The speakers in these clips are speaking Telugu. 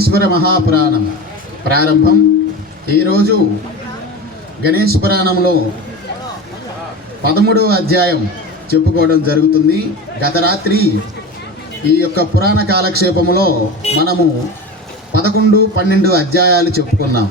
గణేశ్వర మహాపురాణం ప్రారంభం. ఈరోజు గణేష్ పురాణంలో 13వ అధ్యాయం చెప్పుకోవడం జరుగుతుంది. గత రాత్రి ఈ యొక్క పురాణ కాలక్షేపంలో మనము 11, 12 అధ్యాయాలు చెప్పుకున్నాం.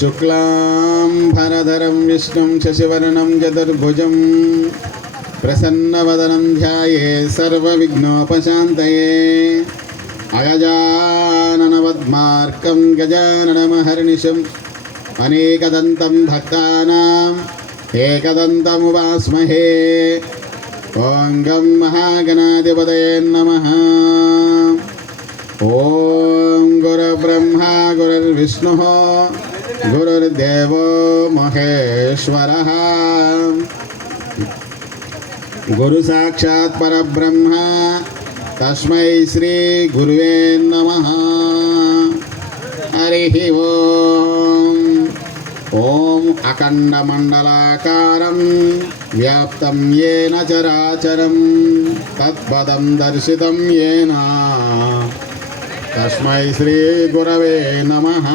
शुक्लां भरधरं विष्णुं शशिवर्णं चतुर्भुजं प्रसन्नवदनं ध्यायेत् सर्वविघ्नोपशान्तये अगजाननपद्मार्कं गजाननमहर्निशम् अनेकदन्तं भक्तानाम् एकदन्तमुपास्महे. ॐ गं महागणाधिपतये नमः. ॐ गुरुर्ब्रह्मा गुरुर्विष्णुः गुरुर्देवो महेश्वरः. गुरु साक्षात् परब्रह्म तस्मै श्री गुरुवे नमः. हरिः ओम्. ॐ अखण्डमण्डलाकारं व्याप्तं येन चराचरं तत्पदं दर्शितं येन तस्मै श्री गुरवे नमः.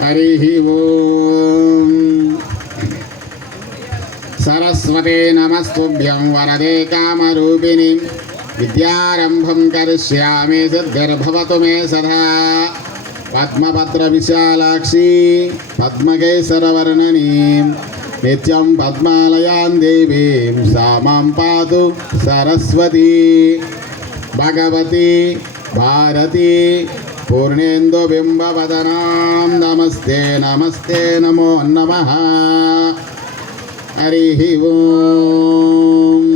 हरिः ओम्. सरस्वते नमस्तुभ्यं वरदे कामरूपिणि विद्यारम्भं करिष्यामि सिद्धिर्भवतु मे सदा. पद्मपत्रविशालाक्षी पद्मकेसरवर्णनीं नित्यं पद्मालयां देवीं सा मां पातु सरस्वती. भगवती भारती पूर्णेन्दुबिम्बवदनां नमस्ते नमस्ते नमो नमः. हरिः ओम्.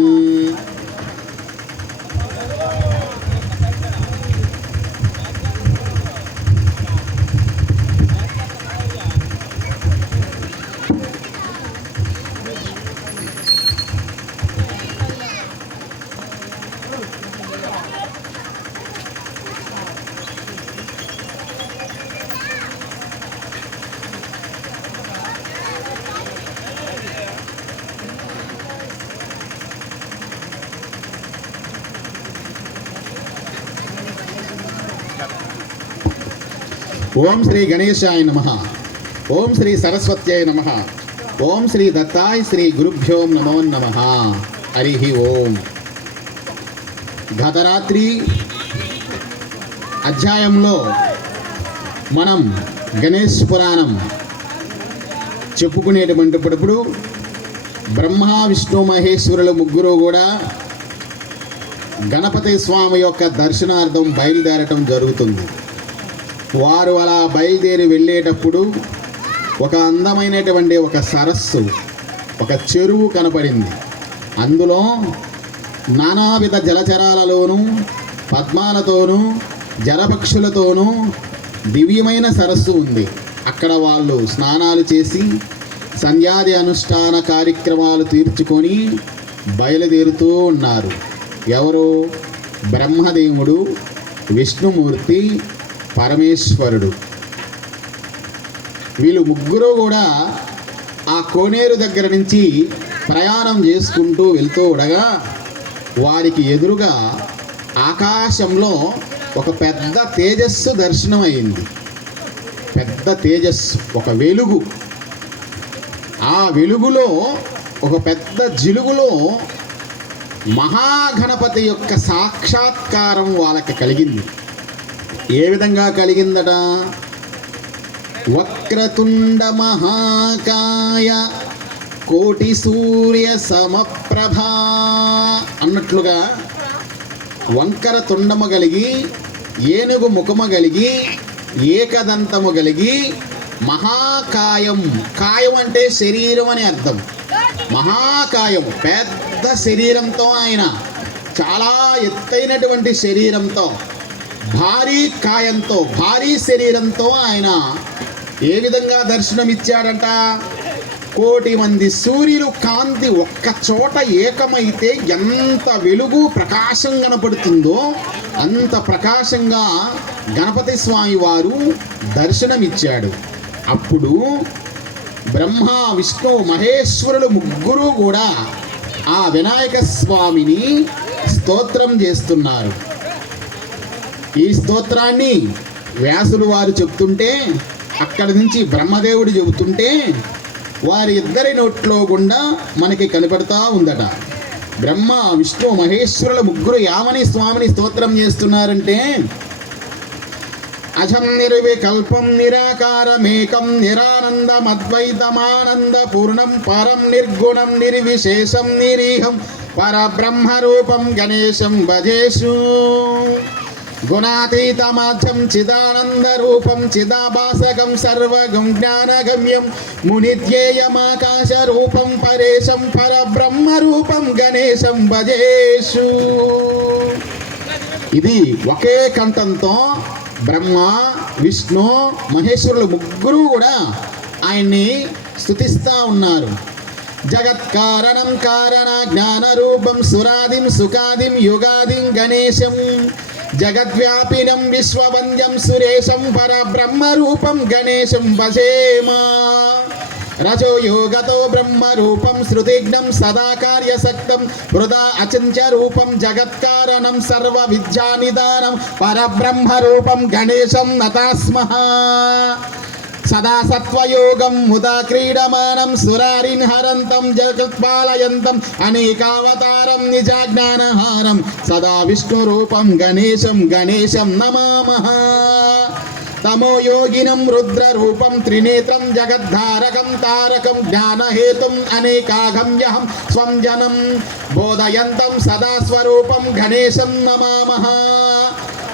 ఓం శ్రీ గణేశాయ నమః. ఓం శ్రీ సరస్వత్యై నమః. ఓం శ్రీ దత్తాయ శ్రీ గురుభ్యో నమో నమః. హరి ఓం. గతరాత్రి అధ్యాయంలో మనం గణేష్ పురాణం చెప్పుకునేటప్పుడు బ్రహ్మ విష్ణు మహేశ్వరులు ముగ్గురు కూడా గణపతి స్వామి యొక్క దర్శనార్థం బయలుదేరటం జరుగుతుంది. వారు అలా బయలుదేరి వెళ్ళేటప్పుడు ఒక అందమైనటువంటి ఒక సరస్సు, ఒక చెరువు కనపడింది. అందులో నానావిధ జలచరాలలోనూ పద్మాలతోనూ జలపక్షులతోనూ దివ్యమైన సరస్సు ఉంది. అక్కడ వాళ్ళు స్నానాలు చేసి సంధ్యాది అనుష్ఠాన కార్యక్రమాలు తీర్చుకొని బయలుదేరుతూ ఉన్నారు. ఎవరు? బ్రహ్మదేవుడు, విష్ణుమూర్తి, పరమేశ్వరుడు. వీళ్ళు ముగ్గురు కూడా ఆ కోనేరు దగ్గర నుంచి ప్రయాణం చేసుకుంటూ వెళ్తూ ఉండగా వారికి ఎదురుగా ఆకాశంలో ఒక పెద్ద తేజస్సు దర్శనమైంది. పెద్ద తేజస్సు, ఒక వెలుగు. ఆ వెలుగులో ఒక పెద్ద జిలుగులో మహాగణపతి యొక్క సాక్షాత్కారం వాళ్ళకి కలిగింది. ఏ విధంగా కలిగిందట? వక్రతుండ మహాకాయ కోటి సూర్య సమప్రభ అన్నట్లుగా వంకర తుండము కలిగి, ఏనుగు ముఖము కలిగి, ఏకదంతము కలిగి, మహాకాయం. కాయం అంటే శరీరం అని అర్థం. మహాకాయం పెద్ద శరీరంతో ఆయన, చాలా ఎత్తైనటువంటి శరీరంతో, భారీ కాయంతో, భారీ శరీరంతో ఆయన ఏ విధంగా దర్శనమిచ్చాడంట? కోటి మంది సూర్యులు కాంతి ఒక్క చోట ఏకమైతే ఎంత వెలుగు ప్రకాశం కనపడుతుందో అంత ప్రకాశంగా గణపతి స్వామి వారు దర్శనమిచ్చాడు. అప్పుడు బ్రహ్మ, విష్ణు, మహేశ్వరులు ముగ్గురు కూడా ఆ వినాయక స్వామిని స్తోత్రం చేస్తున్నారు. ఈ స్తోత్రాన్ని వ్యాసులు వారు చెప్తుంటే, అక్కడి నుంచి బ్రహ్మదేవుడు చెబుతుంటే వారి ఇద్దరి నోట్లో గుండా మనకి కనపడతా ఉందట. బ్రహ్మ, విష్ణు, మహేశ్వరుల ముగ్గురు యామని స్వామిని స్తోత్రం చేస్తున్నారంటే, అజం నిర్వికల్పం నిరాకారమేకం నిరానందమద్వైతమానంద పూర్ణం పరం నిర్గుణం నిర్విశేషం నిరీహం పరబ్రహ్మరూపం గణేశం భజేషు. గుణాతీతమాధ్యం చిదానందరూపం చిదాభాసకం సర్వగం జ్ఞానగమ్యం మునిధ్యేయమాకాశరూపం పరేశం పరబ్రహ్మరూపం గణేశం భజేషు. ఇది ఒకే కంఠంతో బ్రహ్మ, విష్ణు, మహేశ్వరులు ముగ్గురు కూడా ఆయన్ని స్తుతిస్తూ ఉన్నారు. జగత్కారణం కారణ జ్ఞానరూపం సురాదిం సుఖాదిం యుగాదిం గణేశం జగద్వ్యాపినం విశ్వవంద్యం సురేశం పరబ్రహ్మరూపం గణేశం భజేమా. రజో యోగతో బ్రహ్మరూపం శృతిఘ్నం సదా కార్యసక్తం వృదా అచింత్య రూపం జగత్కారణం సర్వ విద్యానిదానం పరబ్రహ్మరూపం గణేశం నతాస్మః. సదా సత్వయోగం ముదా క్రీడమానం సురారిన్ హరంతం జగత్పాలయంతం అనేకావతారం నిజాజ్ఞానహారం సదా విష్ణురూపం గణేశం గణేశం నమామః. తమో యోగినం రుద్రరూపం త్రినేత్రం జగద్ధారకం తారకం జ్ఞానహేతుం అనేకాగమ్యహం స్వం జనం బోధయంతం సదా స్వరూపం గణేశం నమామః.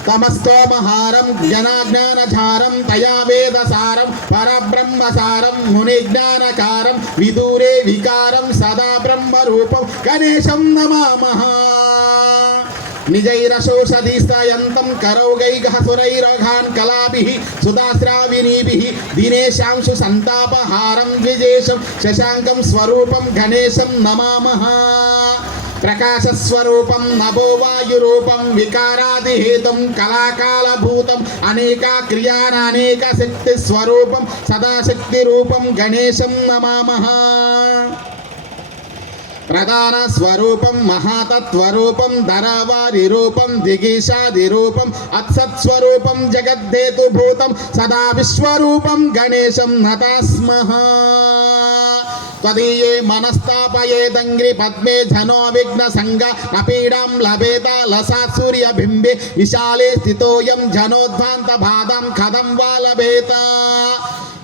తమస్తోమహారం జనాజ్ఞానచారం తయా వేదసారం పరబ్రహ్మసారం మునిజ్ఞానకారం విదూరే వికారం సదా బ్రహ్మరూపం గణేశం నమామః. నిజైరశోషధిస్తయంతం కరౌగైగహసురైరఘాన్ కళాభిః సుధాశ్రావిణీభిః దినేశాంశు సంతాపహారం ద్విజేశం శశాంకం స్వరూపం గణేశం నమామః. ప్రకాశస్వరూపం నభోవాయురూపం వికారాదిహేతుం కళాకాలభూతం అనేకా క్రియాననేక శక్తి స్వరూపం సదాశక్తి రూపం గణేశం నమామః. ప్రధాన స్వరూపం మహాతత్వరూపం ధరావారి రూపం దిగీషాది రూపం అత్సత్స్వరూపం జగద్ధేతుభూతం సదా విశ్వరూపం గణేశం నతాస్మః. త్వదీయే మనస్తాపయేదంగ్రి పద్మే ధనో విఘ్న సంగ నపీడాం లభేత లసాత్ సూర్యబింబే విశాలే స్థితోయం జనోద్భాంత బాధం కథం వా లభేత.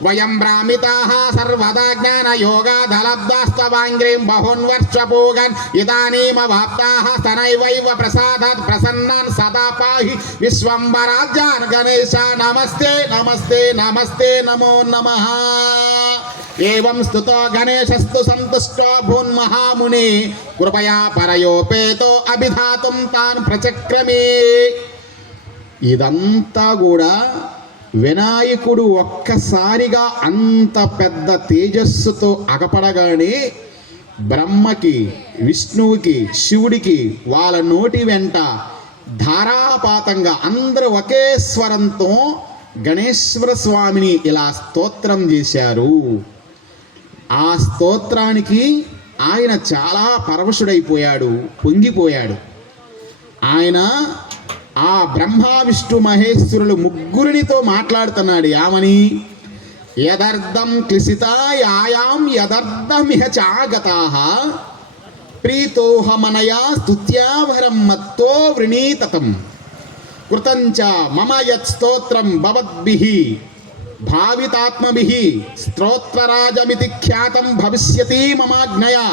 వయం భ్రామితాః సర్వదా జ్ఞానయోగాదలబ్ధాస్తవాంగ్రీం బహూన్వర్షపూగన్ ఇదానీమవాప్తాః స్తనైవైవ ప్రసాదాత్ ప్రసన్నాన్ సదా పాహి విశ్వంబరాజ్యాన్ గణేశ నమస్తే నమస్తే నమస్తే నమో నమః. ఏవం స్తుతో గణేశస్తు సంతుష్టో భూన్మహాముని కృపయా పరయోపేతో అభిధాతుం తాన్ ప్రచక్రమే. ఇదంతా కూడా వినాయకుడు ఒక్కసారిగా అంత పెద్ద తేజస్సుతో అగపడగానే బ్రహ్మకి, విష్ణువుకి, శివుడికి వాళ్ళ నోటి వెంట ధారాపాతంగా అందరూ ఒకే స్వరంతో గణేశ్వర స్వామిని ఇలా స్తోత్రం చేశారు. ఆ స్తోత్రానికి ఆయన చాలా పరవశుడైపోయాడు, పొంగిపోయాడు. ఆయన ఆ బ్రహ్మ విష్ణు మహేశ్వరులు ముగ్గురినితో మాట్లాడుతున్నాడు. యామని యదర్థం క్లిశితాయాం యదర్థమిహ చాగతాః ప్రీతోహమనయా స్తుత్యావరం మత్తో వృణీతతం కృతంచ మమ యత్ స్తోత్రం భవద్భిః భావితాత్మభిః స్తోత్రరాజమితి ఖ్యాతం భవిష్యతి మమాజ్ఞయా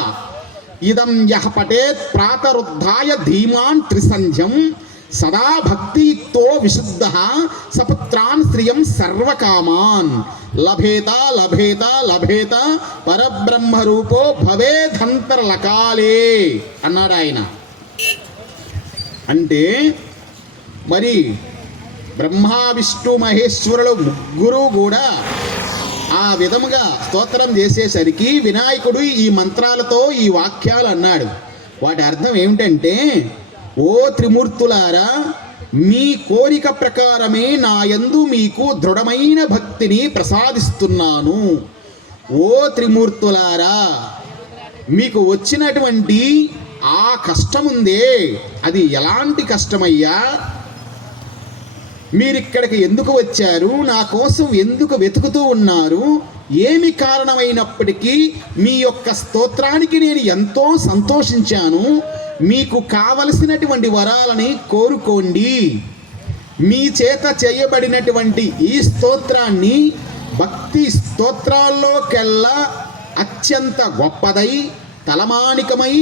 ఇదం యః పఠేత్ ప్రాతరుద్ధాయ ధీమాన్ త్రిసంధ్యం సదా భక్తియుక్తో విశుద్ధః సపుత్రాన్ శ్రియం సర్వకామాన్ లభేత లభేత లభేత పరబ్రహ్మ రూపో భవేదంతర్లకాలే అన్నాడు ఆయన. అంటే మరి బ్రహ్మ విష్ణు మహేశ్వరులు ముగ్గురు కూడా ఆ విధముగా స్తోత్రం చేసేసరికి వినాయకుడు ఈ మంత్రాలతో ఈ వాక్యాలు అన్నాడు. వాటి అర్థం ఏమిటంటే, ఓ త్రిమూర్తులారా, మీ కోరిక ప్రకారమే నా యందు మీకు దృఢమైన భక్తిని ప్రసాదిస్తున్నాను. ఓ త్రిమూర్తులారా, మీకు వచ్చినటువంటి ఆ కష్టముందే, అది ఎలాంటి కష్టమయ్యా? మీరిక్కడికి ఎందుకు వచ్చారు? నా కోసం ఎందుకు వెతుకుతూ ఉన్నారు? ఏమి కారణమైనప్పటికీ మీ యొక్క స్తోత్రానికి నేను ఎంతో సంతోషించాను. మీకు కావలసినటువంటి వరాలని కోరుకోండి. మీ చేత చేయబడినటువంటి ఈ స్తోత్రాన్ని భక్తి స్తోత్రాల్లోకెల్లా అత్యంత గొప్పదై తలమానికమై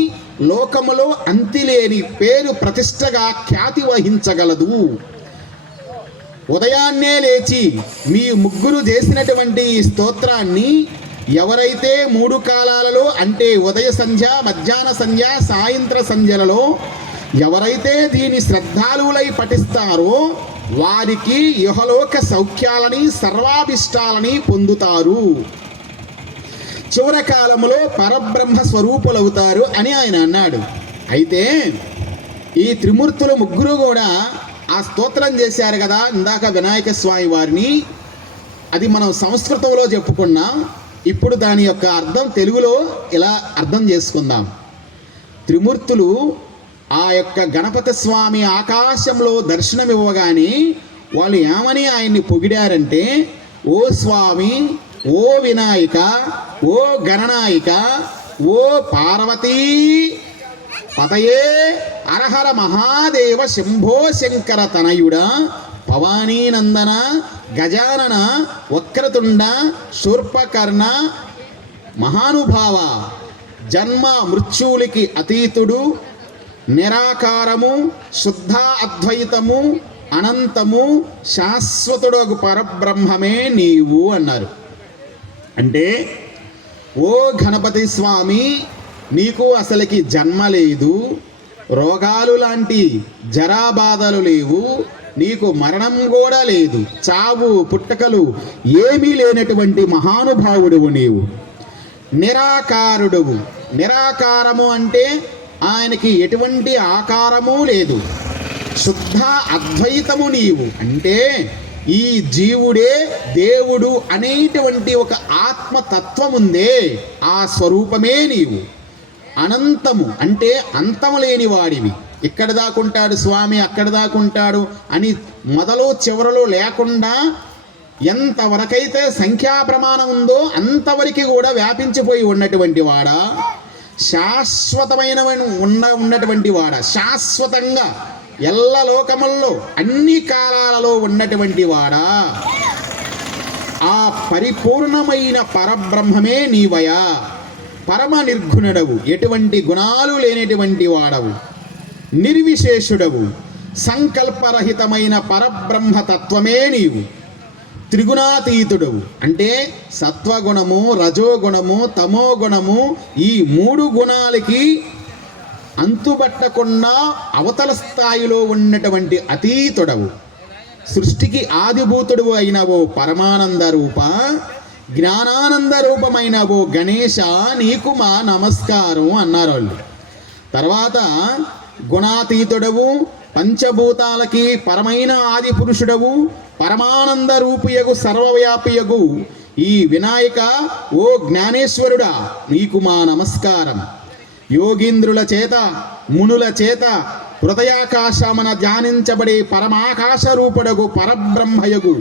లోకములో అంతిలేని పేరు ప్రతిష్టగా ఖ్యాతి వహించగలదు. ఉదయాన్నే లేచి మీ ముగ్గురు చేసినటువంటి ఈ స్తోత్రాన్ని ఎవరైతే 3 కాలాలలో, అంటే ఉదయ సంధ్య, మధ్యాహ్న సంధ్య, సాయంత్ర సంధ్యలలో ఎవరైతే దీని శ్రద్ధాలువులై పఠిస్తారో వారికి ఇహలోక సౌఖ్యాలని సర్వాభిష్టాలని పొందుతారు. చివరి కాలంలో పరబ్రహ్మ స్వరూపులవుతారు అని ఆయన అన్నాడు. అయితే ఈ త్రిమూర్తులు ముగ్గురు కూడా ఆ స్తోత్రం చేశారు కదా ఇందాక వినాయక స్వామి వారిని. అది మనం సంస్కృతంలో చెప్పుకున్నాం. ఇప్పుడు దాని యొక్క అర్థం తెలుగులో ఇలా అర్థం చేసుకుందాం. త్రిమూర్తులు ఆ యొక్క గణపతి స్వామి ఆకాశంలో దర్శనమివ్వగానే వాళ్ళు ఏమని ఆయన్ని పొగిడారంటే, ఓ స్వామి, ఓ వినాయక, ఓ గణనాయక, ఓ పార్వతీ పతయే అరహర మహాదేవ శంభో శంకర తనయుడా, పవానీనందన, గజానన, వక్రతుండ, శూర్పకర్ణ, మహానుభావ, జన్మ మృత్యువులకి అతీతుడు, నిరాకారము, శుద్ధ అద్వైతము, అనంతము, శాశ్వతుడు పరబ్రహ్మమే నీవు అన్నారు. అంటే ఓ గణపతి స్వామి, నీకు అసలుకి జన్మ లేదు, రోగాలు లాంటి జరాబాధలు లేవు, నీకు మరణం కూడా లేదు, చావు పుట్టకలు ఏమీ లేనటువంటి మహానుభావుడువు నీవు. నిరాకారుడువు. నిరాకారము అంటే ఆయనకి ఎటువంటి ఆకారము లేదు. శుద్ధ అద్వైతము నీవు. అంటే ఈ జీవుడే దేవుడు అనేటువంటి ఒక ఆత్మతత్వముందే, ఆ స్వరూపమే నీవు. అనంతము అంటే అంతము లేని వాడివి. ఇక్కడ దాకుంటాడు స్వామి, అక్కడ దాకుంటాడు అని మొదలు చివరలో లేకుండా ఎంతవరకైతే సంఖ్యా ప్రమాణం ఉందో అంతవరకు కూడా వ్యాపించిపోయి ఉన్నటువంటి వాడా, శాశ్వతమైన ఉన్నటువంటి వాడా, శాశ్వతంగా ఎల్ల లోకముల్లో అన్ని కాలాలలో ఉన్నటువంటి వాడా, ఆ పరిపూర్ణమైన పరబ్రహ్మమే నీవయా. పరమ నిర్గుణుడవు, ఎటువంటి గుణాలు లేనటువంటి వాడవు, నిర్విశేషుడవు, సంకల్పరహితమైన పరబ్రహ్మతత్వమే నీవు. త్రిగుణాతీతుడవు. అంటే సత్వగుణము, రజోగుణము, తమోగుణము, ఈ 3 గుణాలకి అంతుబట్టకుండా అవతల స్థాయిలో ఉన్నటువంటి అతీతుడవు. సృష్టికి ఆదిభూతుడు అయినవో పరమానంద రూప, జ్ఞానానంద రూపమైనవో గణేశ, నీకు మా నమస్కారం అన్నారు వాళ్ళు. తర్వాత గుణాతీతుడవు, పంచభూతాలకి పరమైన ఆది పురుషుడవు, పరమానంద రూపియగు సర్వవ్యాపియగు ఈ వినాయక, ఓ జ్ఞానేశ్వరుడా, నీకు మా నమస్కారం. యోగీంద్రుల చేత, మునుల చేత హృదయాకాశమన ధ్యానించబడే పరమాకాశ రూపుడగు పరబ్రహ్మయగు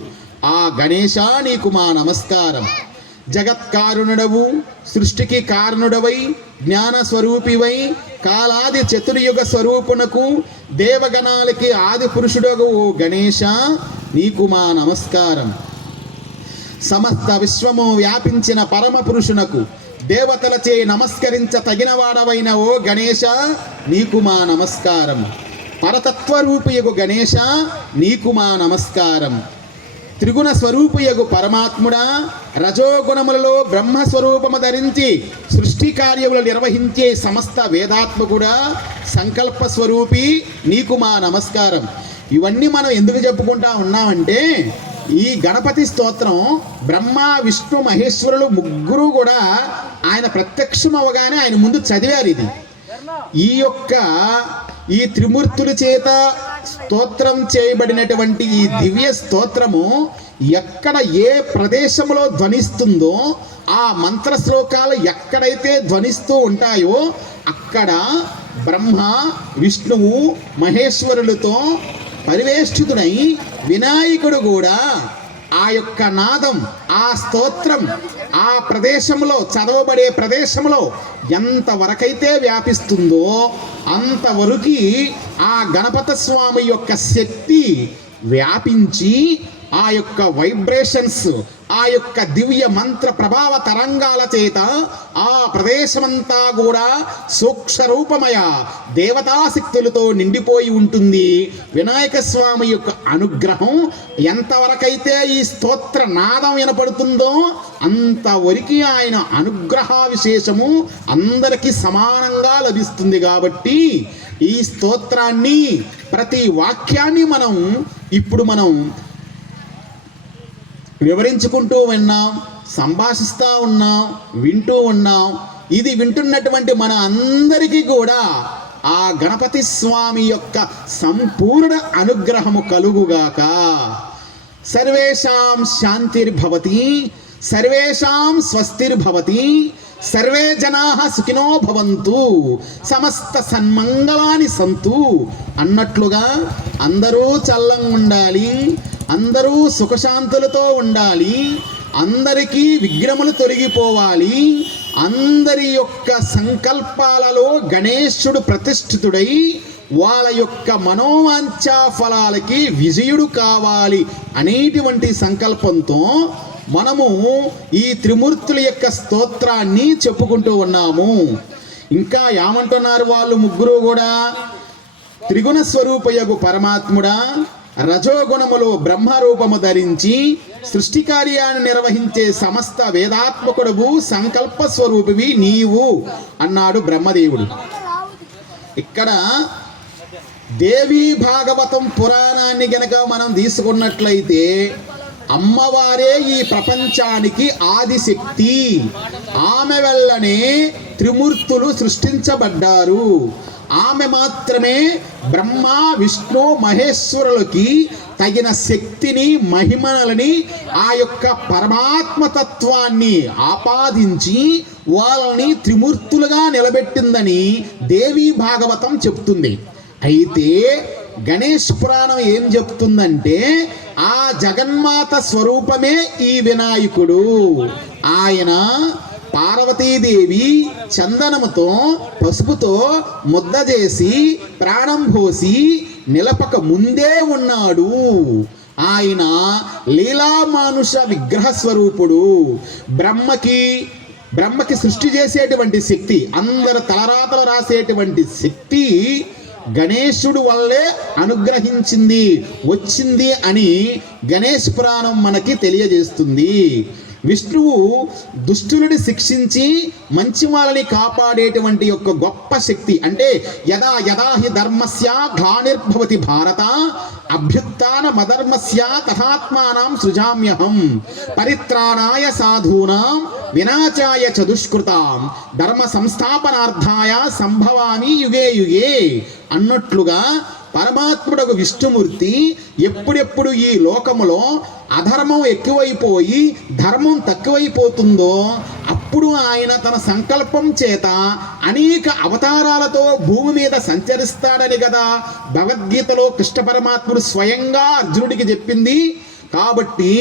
ఆ గణేశ, నీకు మా నమస్కారం. జగత్కారుణుడవు, సృష్టికి కారణుడవై, జ్ఞానస్వరూపివై, కాలాది చతుర్యుగ స్వరూపునకు దేవగణాలకి ఆది పురుషుడగు ఓ గణేశ, నీకు మా నమస్కారం. సమస్త విశ్వము వ్యాపించిన పరమ పురుషునకు దేవతలచే నమస్కరించ తగినవాడవైన ఓ గణేశ, నీకు మా నమస్కారం. పరతత్వరూపియగు గణేశ, నీకు మా నమస్కారం. త్రిగుణ స్వరూపియగు పరమాత్ముడా, రజోగుణములలో బ్రహ్మస్వరూపము ధరించి సృష్టి కార్యములు నిర్వహించే సమస్త వేదాత్మకుడా, సంకల్ప స్వరూపి, నీకు మా నమస్కారం. ఇవన్నీ మనం ఎందుకు చెప్పుకుంటా ఉన్నామంటే, ఈ గణపతి స్తోత్రం బ్రహ్మ విష్ణు మహేశ్వరులు ముగ్గురు కూడా ఆయన ప్రత్యక్షం అవగానే ఆయన ముందు చదివారు. ఇది ఈ త్రిమూర్తుల చేత స్తోత్రం చేయబడినటువంటి ఈ దివ్య స్తోత్రము ఎక్కడ ఏ ప్రదేశంలో ధ్వనిస్తుందో, ఆ మంత్ర శ్లోకాలు ఎక్కడైతే ధ్వనిస్తూ ఉంటాయో అక్కడ బ్రహ్మ విష్ణువు మహేశ్వరులతో పరివేష్టితుడై వినాయకుడు కూడా ఆ యొక్క నాదం, ఆ స్తోత్రం ఆ ప్రదేశంలో చదవబడే ప్రదేశంలో ఎంతవరకైతే వ్యాపిస్తుందో అంతవరకు ఆ గణపతి స్వామి యొక్క శక్తి వ్యాపించి ఆ యొక్క వైబ్రేషన్స్, ఆ యొక్క దివ్య మంత్ర ప్రభావ తరంగాల చేత ఆ ప్రదేశమంతా కూడా సూక్ష్మరూపమయ దేవతాశక్తులతో నిండిపోయి ఉంటుంది. వినాయక స్వామి యొక్క అనుగ్రహం ఎంతవరకైతే ఈ స్తోత్ర నాదం వినపడుతుందో అంతవరకు ఆయన అనుగ్రహ విశేషము అందరికీ సమానంగా లభిస్తుంది. కాబట్టి ఈ స్తోత్రాన్ని ప్రతి వాక్యాన్ని ఇప్పుడు మనం వివరించుకుంటూ విన్నాం, సంభాషిస్తూ ఉన్నాం, వింటూ ఉన్నాం. ఇది వింటున్నటువంటి మన అందరికీ కూడా ఆ గణపతి స్వామి యొక్క సంపూర్ణ అనుగ్రహము కలుగుగాక. సర్వేషాం శాంతిర్భవతి, సర్వేషాం స్వస్తిర్భవతి, సర్వే జనాః సుఖినో భవంతు, సమస్త సన్మంగళాని సంతు అన్నట్లుగా అందరూ చల్లంగా ఉండాలి, అందరూ సుఖశాంతులతో ఉండాలి, అందరికీ విఘ్నములు తొలగిపోవాలి, అందరి యొక్క సంకల్పాలలో గణేశుడు ప్రతిష్ఠితుడై వాళ్ళ యొక్క మనోవాంఛా ఫలాలకి విజయుడు కావాలి అనేటువంటి సంకల్పంతో మనము ఈ త్రిమూర్తుల యొక్క స్తోత్రాన్ని చెప్పుకుంటూ ఉన్నాము. ఇంకా ఏమంటున్నారు వాళ్ళు ముగ్గురు కూడా? త్రిగుణ స్వరూపయగు పరమాత్ముడా, రజోగుణములో బ్రహ్మరూపము ధరించి సృష్టి కార్యాన్ని నిర్వహించే సమస్త వేదాత్మకుడువు సంకల్ప స్వరూపివి నీవు అన్నాడు బ్రహ్మదేవుడు. ఇక్కడ దేవీ భాగవతం పురాణాన్ని గనక మనం తీసుకున్నట్లయితే అమ్మవారే ఈ ప్రపంచానికి ఆదిశక్తి. ఆమె వల్లనే త్రిమూర్తులు సృష్టించబడ్డారు. ఆమె మాత్రమే బ్రహ్మ విష్ణు మహేశ్వరులకి తగిన శక్తిని మహిమలని ఆ యొక్క పరమాత్మతత్వాన్ని ఆపాదించి వాళ్ళని త్రిమూర్తులుగా నిలబెట్టిందని దేవీ భాగవతం చెప్తుంది. అయితే గణేష్ పురాణం ఏం చెప్తుందంటే ఆ జగన్మాత స్వరూపమే ఈ వినాయకుడు. ఆయన పార్వతీదేవి చందనముతో పసుపుతో ముద్ద చేసి ప్రాణం పోసి నిలపక ముందే ఉన్నాడు. ఆయన లీలామానుష విగ్రహ స్వరూపుడు. బ్రహ్మకి సృష్టి చేసేటువంటి శక్తి, అందరు తలరాతలు రాసేటువంటి శక్తి గణేశుడు వల్లే వచ్చింది అని గణేష్ పురాణం మనకి తెలియజేస్తుంది. విష్ణువు దుష్టులని శిక్షించి మంచి వాళ్ళని కాపాడేటువంటి యొక్క గొప్ప శక్తి. అంటే యదా యదా హి ధర్మస్య గ్లానిర్భవతి భారత అభ్యుత్థాన మధర్మస్య తథాత్మానాం సృజామ్యహం పరిత్రాణాయ సాధూనాం వినాశాయ చ దుష్కృతాం ధర్మ సంస్థాపనార్థాయ సంభవామి యుగే యుగే అన్నట్లుగా పరమాత్ముడకు విష్ణుమూర్తి ఎప్పుడెప్పుడు ఈ లోకములో అధర్మం ఎక్కువైపోయి ధర్మం తక్కువైపోతుందో అప్పుడు ఆయన తన సంకల్పం చేత అనేక అవతారాలతో భూమి మీద సంచరిస్తాడని కదా భగవద్గీతలో కృష్ణ పరమాత్ముడు స్వయంగా అర్జునుడికి చెప్పింది. కాబట్టి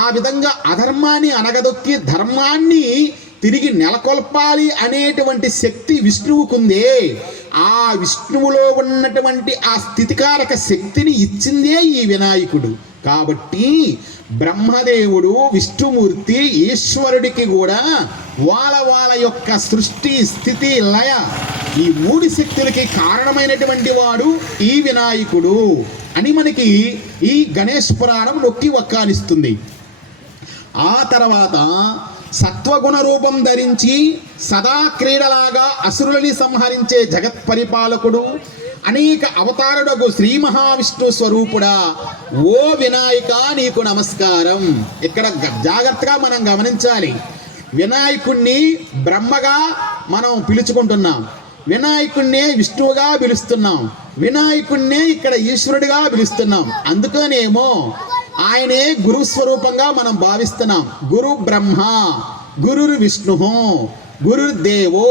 ఆ విధంగా అధర్మాన్ని అనగదొక్కి ధర్మాన్ని తిరిగి నెలకొల్పాలి అనేటువంటి శక్తి విష్ణువుకుందే. ఆ విష్ణువులో ఉన్నటువంటి ఆ స్థితికారక శక్తిని ఇచ్చిందే ఈ వినాయకుడు. కాబట్టి బ్రహ్మదేవుడు విష్ణుమూర్తి ఈశ్వరుడికి కూడా వాళ్ళ యొక్క సృష్టి స్థితి లయ ఈ మూడు శక్తులకి కారణమైనటువంటి వాడు ఈ వినాయకుడు. అని మనకి ఈ గణేష్ పురాణం నొక్కి వక్కానిస్తుంది. ఆ తర్వాత సత్వగుణ రూపం ధరించి సదా క్రీడలాగా అసురులని సంహరించే జగత్ పరిపాలకుడు అనేక అవతారుడకు శ్రీ మహావిష్ణు స్వరూపుడా ఓ వినాయక నీకు నమస్కారం. ఇక్కడ జాగ్రత్తగా మనం గమనించాలి. వినాయకుణ్ణి బ్రహ్మగా మనం పిలుచుకుంటున్నాం, వినాయకుణ్ణే విష్ణువుగా పిలుస్తున్నాం, వినాయకుణ్ణే ఇక్కడ ఈశ్వరుడిగా పిలుస్తున్నాం. అందుకనేమో ఆయనే గురు స్వరూపంగా మనం భావిస్తున్నాం. గురు బ్రహ్మ, గురుర్ విష్ణు, గురుర్దేవో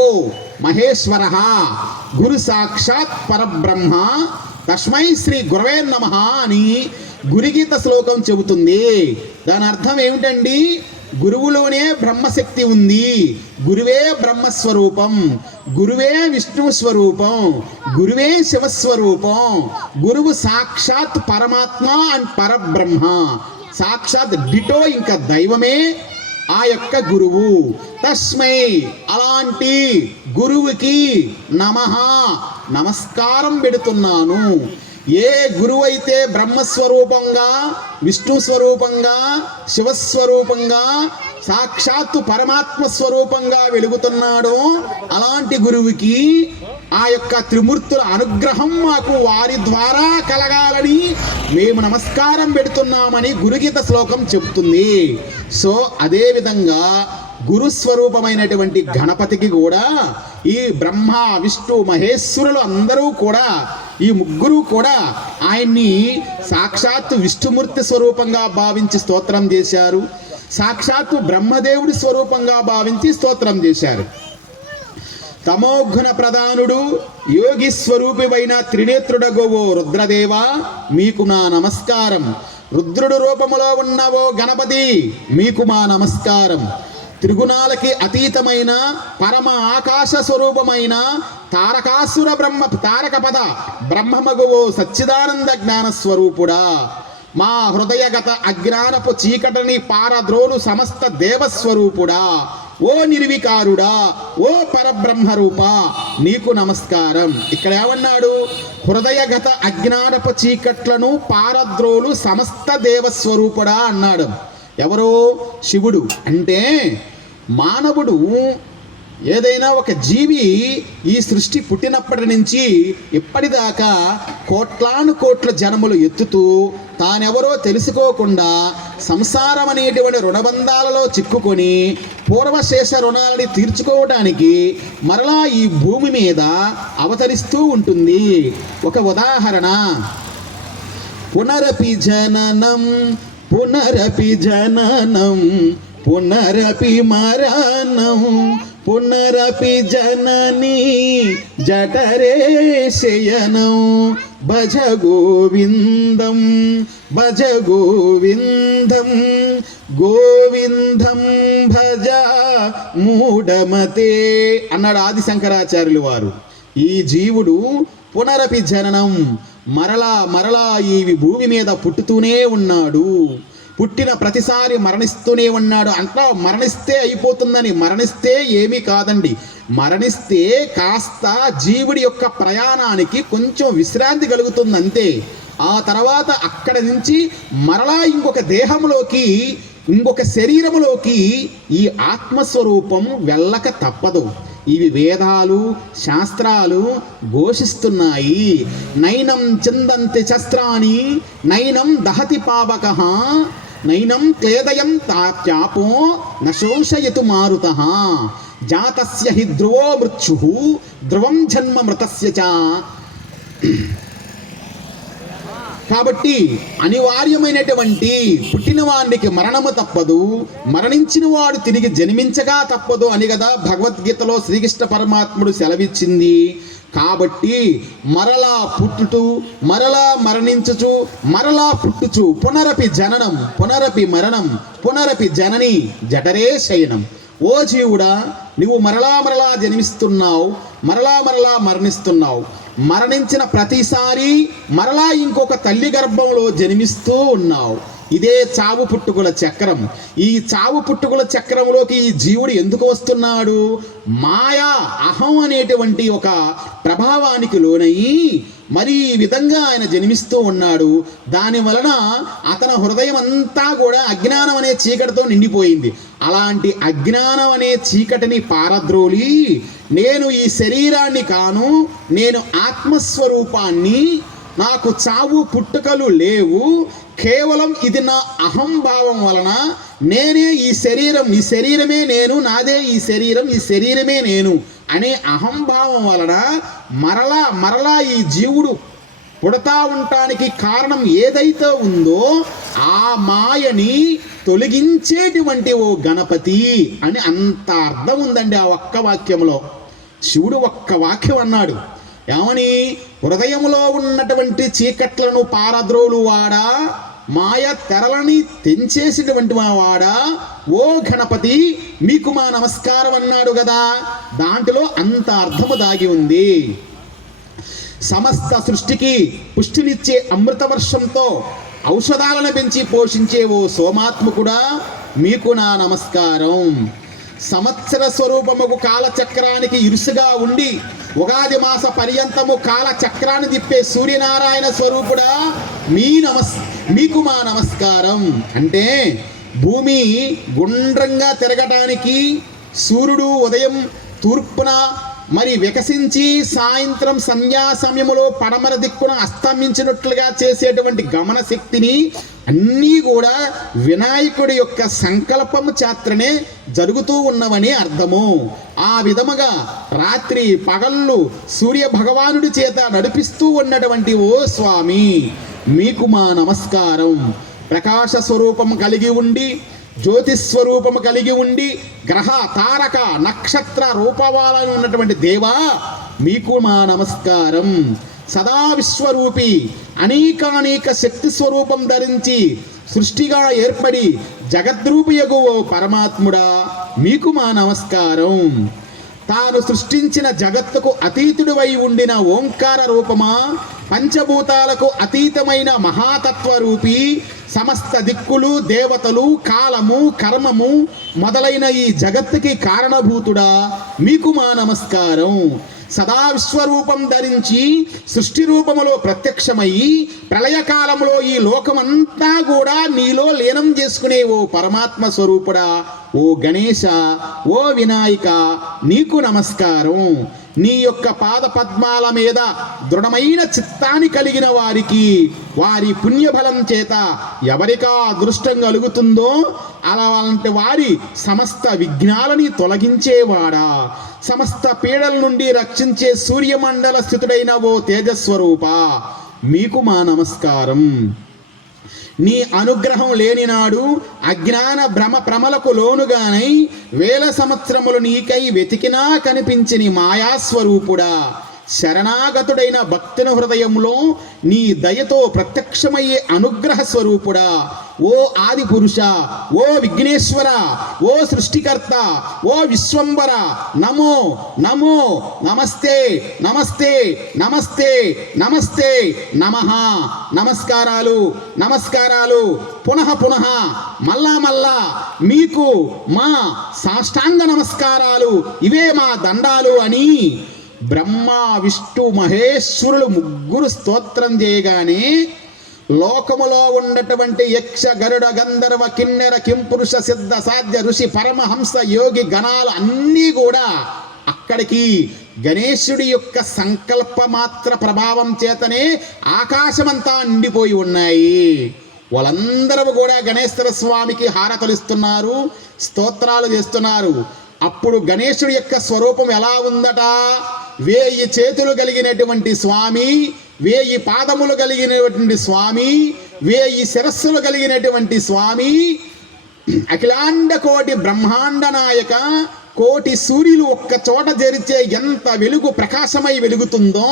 మహేశ్వర, గురు సాక్షాత్ పరబ్రహ్మ, తస్మై శ్రీ గురవే నమః అని గురుగీత శ్లోకం చెబుతుంది. దాని అర్థం ఏమిటండి? గురువులోనే బ్రహ్మశక్తి ఉంది, గురువే బ్రహ్మస్వరూపం, గురువే విష్ణు స్వరూపం, గురువే శివస్వరూపం, గురువు సాక్షాత్ పరమాత్మ అండ్ పరబ్రహ్మ, సాక్షాత్ డిటో ఇంకా దైవమే ఆ యొక్క గురువు. తస్మై అలాంటి గురువుకి నమః నమస్కారం పెడుతున్నాను. ఏ గురువు అయితే బ్రహ్మస్వరూపంగా, విష్ణు స్వరూపంగా, శివస్వరూపంగా, సాక్షాత్తు పరమాత్మ స్వరూపంగా వెలుగుతున్నాడో అలాంటి గురువుకి ఆ యొక్క త్రిమూర్తుల అనుగ్రహం మాకు వారి ద్వారా కలగాలని మేము నమస్కారం పెడుతున్నామని గురుగీత శ్లోకం చెప్తుంది. సో అదేవిధంగా గురుస్వరూపమైనటువంటి గణపతికి కూడా ఈ బ్రహ్మ విష్ణు మహేశ్వరులు అందరూ కూడా, ఈ ముగ్గురు కూడా ఆయన్ని సాక్షాత్తు విష్ణుమూర్తి స్వరూపంగా భావించి స్తోత్రం చేశారు, సాక్షాత్తు బ్రహ్మదేవుడి స్వరూపంగా భావించి స్తోత్రం చేశారు. తమోఘన ప్రధానుడు యోగి స్వరూపివైన త్రినేత్రుడగోవో రుద్రదేవ మీకు నా నమస్కారం. రుద్రుడు రూపములో ఉన్నవో గణపతి మీకు మా నమస్కారం. త్రిగుణాలకి అతీతమైన పరమ ఆకాశ స్వరూపమైన తారకాసుర తారకపద బ్రహ్మమగువో సచ్చిదానంద జ్ఞాన స్వరూపుడా, మా హృదయగత అజ్ఞానపు చీకటిని పారద్రోలు సమస్త దేవస్వరూపుడా, ఓ నిర్వికారుడా, ఓ పరబ్రహ్మరూప నీకు నమస్కారం. ఇక్కడ ఏమన్నాడు? హృదయగత అజ్ఞానపు చీకట్లను పారద్రోలు సమస్త దేవస్వరూపుడా అన్నాడు. ఎవరు? శివుడు. అంటే మానవుడు ఏదైనా ఒక జీవి ఈ సృష్టి పుట్టినప్పటి నుంచి ఇప్పటిదాకా కోట్లాను కోట్ల జనములు ఎత్తుతూ తానెవరో తెలుసుకోకుండా సంసారం అనేటువంటి రుణబంధాలలో చిక్కుకొని పూర్వశేష రుణాలని తీర్చుకోవడానికి మరలా ఈ భూమి మీద అవతరిస్తూ ఉంటుంది. ఒక ఉదాహరణ, పునరపి జననం పునరపి జననం పునరపి మరణం పునరపి జనని జఠరే శయనం భజ గోవిందం భజ గోవిందం గోవిందం భజ మూఢమతే అన్నాడు ఆది శంకరాచార్యులు వారు. ఈ జీవుడు పునరపి జననం, మరలా ఈ భూమి మీద పుట్టుతూనే ఉన్నాడు, పుట్టిన ప్రతిసారి మరణిస్తూనే ఉన్నాడు. అంటా మరణిస్తే అయిపోతుందని, మరణిస్తే ఏమీ కాదండి. మరణిస్తే కాస్త జీవుడి యొక్క ప్రయాణానికి కొంచెం విశ్రాంతి కలుగుతుంది అంతే. ఆ తర్వాత అక్కడి నుంచి మరలా ఇంకొక దేహంలోకి, ఇంకొక శరీరములోకి ఈ ఆత్మస్వరూపం వెళ్ళక తప్పదు. ఇవి వేదాలు శాస్త్రాలు ఘోషిస్తున్నాయి. నైనం చిందంతి శస్త్రాన్ని నైనం దహతి పావకః నైనం క్లేదయం తాప్యాపో నశోషయతు మారుతః జాతస్య హి ధ్రువో మృత్యుః ధ్రువం జన్మ మృతస్య చ. కాబట్టి అనివార్యమైనటువంటి పుట్టిన వాడికి మరణము తప్పదు, మరణించిన వాడు తిరిగి జన్మించగా తప్పదు అని కదా భగవద్గీతలో శ్రీకృష్ణ పరమాత్ముడు సెలవిచ్చింది. కాబట్టి మరలా పుట్టుచు, మరలా మరణించుచు, మరలా పుట్టుచు, పునరపి జననం పునరపి మరణం పునరపి జనని జఠరే శయనం. ఓ జీవుడా, నువ్వు మరలా జన్మిస్తున్నావు, మరలా మరణిస్తున్నావు. మరణించిన ప్రతిసారి మరలా ఇంకొక తల్లి గర్భంలో జన్మిస్తూ ఉన్నావు. ఇదే చావు పుట్టుకుల చక్రం. ఈ చావు పుట్టుకుల చక్రంలోకి ఈ జీవుడు ఎందుకు వస్తున్నాడు? మాయా అహం అనేటువంటి ఒక ప్రభావానికి లోనయ్యి మరి ఈ విధంగా ఆయన జన్మిస్తూ ఉన్నాడు. దాని వలన అతని హృదయం అంతా కూడా అజ్ఞానం అనే చీకటితో నిండిపోయింది. అలాంటి అజ్ఞానం అనే చీకటిని పారద్రోలి నేను ఈ శరీరాన్ని కాను, నేను ఆత్మస్వరూపాన్ని, నాకు చావు పుట్టుకలు లేవు, కేవలం ఇది నా అహంభావం వలన నేనే ఈ శరీరం, ఈ శరీరమే నేను, నాదే ఈ శరీరం, ఈ శరీరమే నేను అనే అహంభావం వలన మరలా ఈ జీవుడు పుడతా ఉండటానికి కారణం ఏదైతే ఉందో ఆ మాయని తొలగించేటువంటి ఓ గణపతి అని అంత అర్థం ఉందండి ఆ ఒక్క వాక్యంలో. శివుడు ఒక్క వాక్యం అన్నాడు, ఏమని? హృదయంలో ఉన్నటువంటి చీకట్లను పారద్రోలు వాడా, మాయ తెరలని తెంచేసినటువంటి వాడా, ఓ గణపతి మీకు మా నమస్కారం అన్నాడు కదా. దాంట్లో అంత అర్థము దాగి ఉంది. సమస్త సృష్టికి పుష్టినిచ్చే అమృత వర్షంతో ఔషధాలను పెంచి పోషించే ఓ సోమాత్మకుడా మీకు నా నమస్కారం. సంవత్సర స్వరూపముకు కాలచక్రానికి ఇరుసుగా ఉండి ఉగాది మాస పర్యంతము కాలచక్రాన్ని తిప్పే సూర్యనారాయణ స్వరూపుడా మీకు మా నమస్కారం. అంటే భూమి గుండ్రంగా తిరగటానికి సూర్యుడు ఉదయం తూర్పున మరి వికసించి సాయంత్రం సంధ్యా సమయములో పడమర దిక్కున అస్తమించినట్లుగా చేసేటువంటి గమన శక్తిని అన్నీ కూడా వినాయకుడి యొక్క సంకల్పము చేతనే జరుగుతూ ఉన్నవని అర్థము. ఆ విధముగా రాత్రి పగళ్ళు సూర్య భగవానుడి చేత నడిపిస్తూ ఉన్నటువంటి ఓ స్వామి మీకు మా నమస్కారం. ప్రకాశ స్వరూపం కలిగి ఉండి, జ్యోతిస్వరూపము కలిగి ఉండి, గ్రహ తారక నక్షత్ర రూపవాలను ఉన్నటువంటి దేవా మీకు మా నమస్కారం. సదా విశ్వరూపి అనేకానేక శక్తి స్వరూపం ధరించి సృష్టిగా ఏర్పడి జగద్రూపియగు ఓ పరమాత్ముడా మీకు మా నమస్కారం. తాను సృష్టించిన జగత్తుకు అతీతుడివై ఉండిన ఓంకార రూపమా, పంచభూతాలకు అతీతమైన మహాతత్వ రూపి, సమస్త దిక్కులు దేవతలు కాలము కర్మము మొదలైన ఈ జగత్తుకి కారణభూతుడా మీకు మా నమస్కారం. సదా విశ్వరూపం ధరించి సృష్టి రూపములో ప్రత్యక్షమయ్యి ప్రళయకాలంలో ఈ లోకమంతా కూడా నీలో లీనం చేసుకునే ఓ పరమాత్మ స్వరూపుడా ఓ గణేశ, ఓ వినాయక నీకు నమస్కారం. నీ యొక్క పాద పద్మాల మీద దృఢమైన చిత్తాన్ని కలిగిన వారికి వారి పుణ్యబలం చేత ఎవరికా అదృష్టం కలుగుతుందో అలాంటి వారి సమస్త విఘ్నాలని తొలగించేవాడా, సమస్త పీడల నుండి రక్షించే సూర్యమండల స్థితుడైన ఓ తేజస్వరూప మీకు మా నమస్కారం. నీ అనుగ్రహం లేనినాడు అజ్ఞాన భ్రమ ప్రమలకు లోనుగానై వేల సంవత్సరములు నీకై వెతికినా కనిపించని మాయాస్వరూపుడా, శరణాగతుడైన భక్తుని హృదయంలో నీ దయతో ప్రత్యక్షమయ్యే అనుగ్రహ స్వరూపుడా, ఓ ఆది పురుష, ఓ విఘ్నేశ్వర, ఓ సృష్టికర్త, ఓ విశ్వంబర నమో నమో నమస్తే నమస్తే నమస్తే నమస్తే నమః. నమస్కారాలు నమస్కారాలు పునః పునః మళ్ళా మీకు మా సాష్టాంగ నమస్కారాలు, ఇవే మా దండాలు అని బ్రహ్మ విష్ణు మహేశ్వరులు ముగ్గురు స్తోత్రం చేయగానే లోకములో ఉన్నటువంటి యక్ష గరుడ గంధర్వ కిన్నెర కింపురుష సిద్ధ సాధ్య ఋషి పరమహంస యోగి గణాలు అన్నీ కూడా అక్కడికి గణేశుడి యొక్క సంకల్ప మాత్ర ప్రభావం చేతనే ఆకాశమంతా నిండిపోయి ఉన్నాయి. వాళ్ళందరూ కూడా గణేశ్వర స్వామికి హారతలిస్తున్నారు, స్తోత్రాలు చేస్తున్నారు. అప్పుడు గణేశుడి యొక్క స్వరూపం ఎలా ఉందట? 1000 చేతులు కలిగినటువంటి స్వామి, 1000 పాదములు కలిగినటువంటి స్వామి, 1000 శిరస్సులు కలిగినటువంటి స్వామి, అఖిలాండ కోటి బ్రహ్మాండ నాయక, కోటి సూర్యులు ఒక్క చోట చేరిచే ఎంత వెలుగు ప్రకాశమై వెలుగుతుందో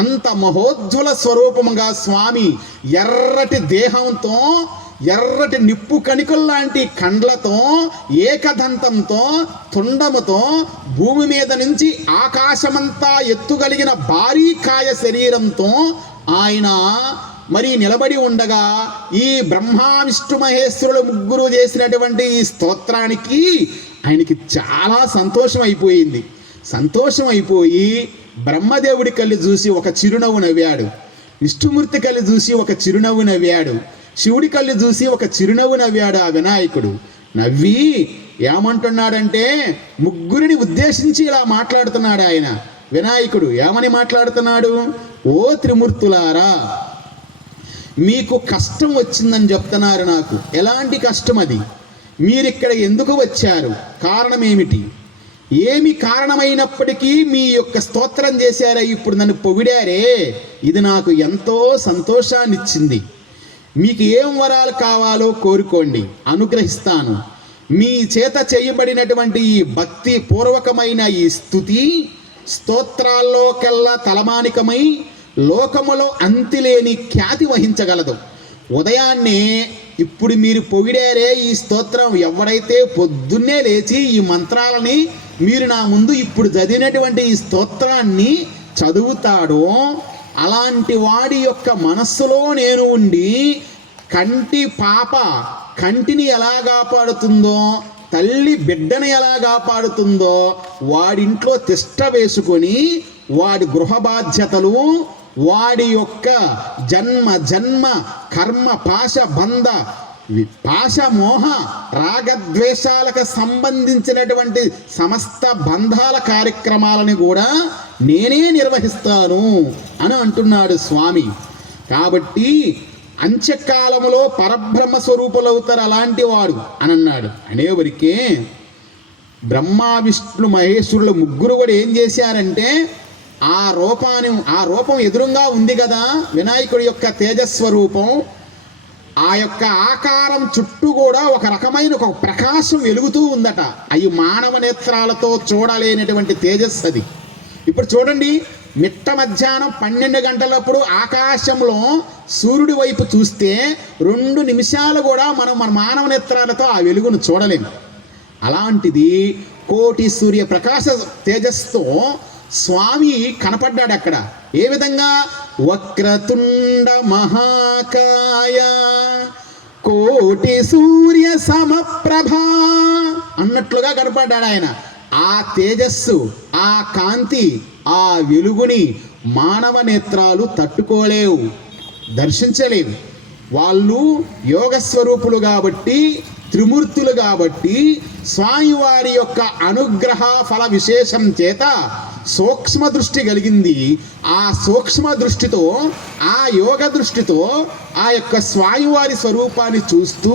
అంత మహోజ్వల స్వరూపముగా స్వామి ఎర్రటి దేహంతో, ఎర్రటి నిప్పు కణికల్లాంటి కండ్లతో, ఏకదంతంతో, తుండముతో, భూమి మీద నుంచి ఆకాశమంతా ఎత్తుగలిగిన భారీ కాయ శరీరంతో ఆయన మరి నిలబడి ఉండగా ఈ బ్రహ్మ విష్ణు మహేశ్వరులు ముగ్గురు చేసినటువంటి ఈ స్తోత్రానికి ఆయనకి చాలా సంతోషం అయిపోయింది. సంతోషం అయిపోయి బ్రహ్మదేవుడి కళ్ళు చూసి ఒక చిరునవ్వు నవ్వాడు, విష్ణుమూర్తి కళ్ళు చూసి ఒక చిరునవ్వు నవ్వాడు, శివుడి కళ్ళు చూసి ఒక చిరునవ్వు నవ్వాడు ఆ వినాయకుడు. నవ్వి ఏమంటున్నాడంటే ముగ్గురిని ఉద్దేశించి ఇలా మాట్లాడుతున్నాడు ఆయన వినాయకుడు. ఏమని మాట్లాడుతున్నాడు? ఓ త్రిమూర్తులారా, మీకు కష్టం వచ్చిందని చెప్తున్నారు. నాకు ఎలాంటి కష్టం? అది మీరిక్కడ ఎందుకు వచ్చారు? కారణం ఏమిటి? ఏమి కారణమైనప్పటికీ మీ యొక్క స్తోత్రం చేశారే, ఇప్పుడు నన్ను పొగిడారే, ఇది నాకు ఎంతో సంతోషాన్ని ఇచ్చింది. మీకు ఏం వరాలు కావాలో కోరుకోండి, అనుగ్రహిస్తాను. మీ చేత చేయబడినటువంటి ఈ భక్తి పూర్వకమైన ఈ స్తుతి స్తోత్రాల్లోకెల్లా తలమానికమై లోకములో అంతిలేని ఖ్యాతి వహించగలదు. ఉదయాన్నే ఇప్పుడు మీరు పొగిడారే ఈ స్తోత్రం, ఎవడైతే పొద్దున్నే లేచి ఈ మంత్రాలని మీరు నా ముందు ఇప్పుడు చదివినటువంటి ఈ స్తోత్రాన్ని చదువుతాడో అలాంటి వాడి యొక్క మనస్సులో నేను ఉండి కంటి పాప కంటిని ఎలా కాపాడుతుందో, తల్లి బిడ్డను ఎలా కాపాడుతుందో వాడింట్లో తిష్ట వేసుకొని వాడి గృహ బాధ్యతలు, వాడి యొక్క జన్మ కర్మ పాశ బంధ పాశ మోహ రాగద్వేషాలకు సంబంధించినటువంటి సమస్త బంధాల కార్యక్రమాలని కూడా నేనే నిర్వహిస్తాను అని అంటున్నాడు స్వామి. కాబట్టి అంత్యకాలంలో పరబ్రహ్మ స్వరూపులవుతారు అలాంటి వాడు అని అన్నాడు. అనేవరికే బ్రహ్మ విష్ణు మహేశ్వరులు ముగ్గురు కూడా ఏం చేశారంటే ఆ రూపం ఎదురుగా ఉంది కదా వినాయకుడి యొక్క తేజస్వరూపం, ఆ యొక్క ఆకారం చుట్టూ కూడా ఒక రకమైన ఒక ప్రకాశం వెలుగుతూ ఉందట. అవి మానవ నేత్రాలతో చూడలేనటువంటి తేజస్సు అది. ఇప్పుడు చూడండి, మిట్ట మధ్యాహ్నం 12 గంటలప్పుడు ఆకాశంలో సూర్యుడి వైపు చూస్తే 2 నిమిషాలు కూడా మనం మన మానవ నేత్రాలతో ఆ వెలుగును చూడలేము. అలాంటిది కోటి సూర్య ప్రకాశ తేజస్సుతో స్వామి కనపడ్డాడు అక్కడ. ఏ విధంగా? వక్రతుండ మహాకాయ కోటి సూర్య సమప్రభ అన్నట్లుగా కనపడ్డాడు ఆయన. ఆ తేజస్సు, ఆ కాంతి, ఆ వెలుగుని మానవ నేత్రాలు తట్టుకోలేవు, దర్శించలేవు. వాళ్ళు యోగ స్వరూపులు కాబట్టి, త్రిమూర్తులు కాబట్టి స్వామివారి యొక్క అనుగ్రహ ఫల విశేషం చేత సూక్ష్మ దృష్టి కలిగింది. ఆ సూక్ష్మ దృష్టితో, ఆ యోగ దృష్టితో ఆ యొక్క స్వామివారి స్వరూపాన్ని చూస్తూ,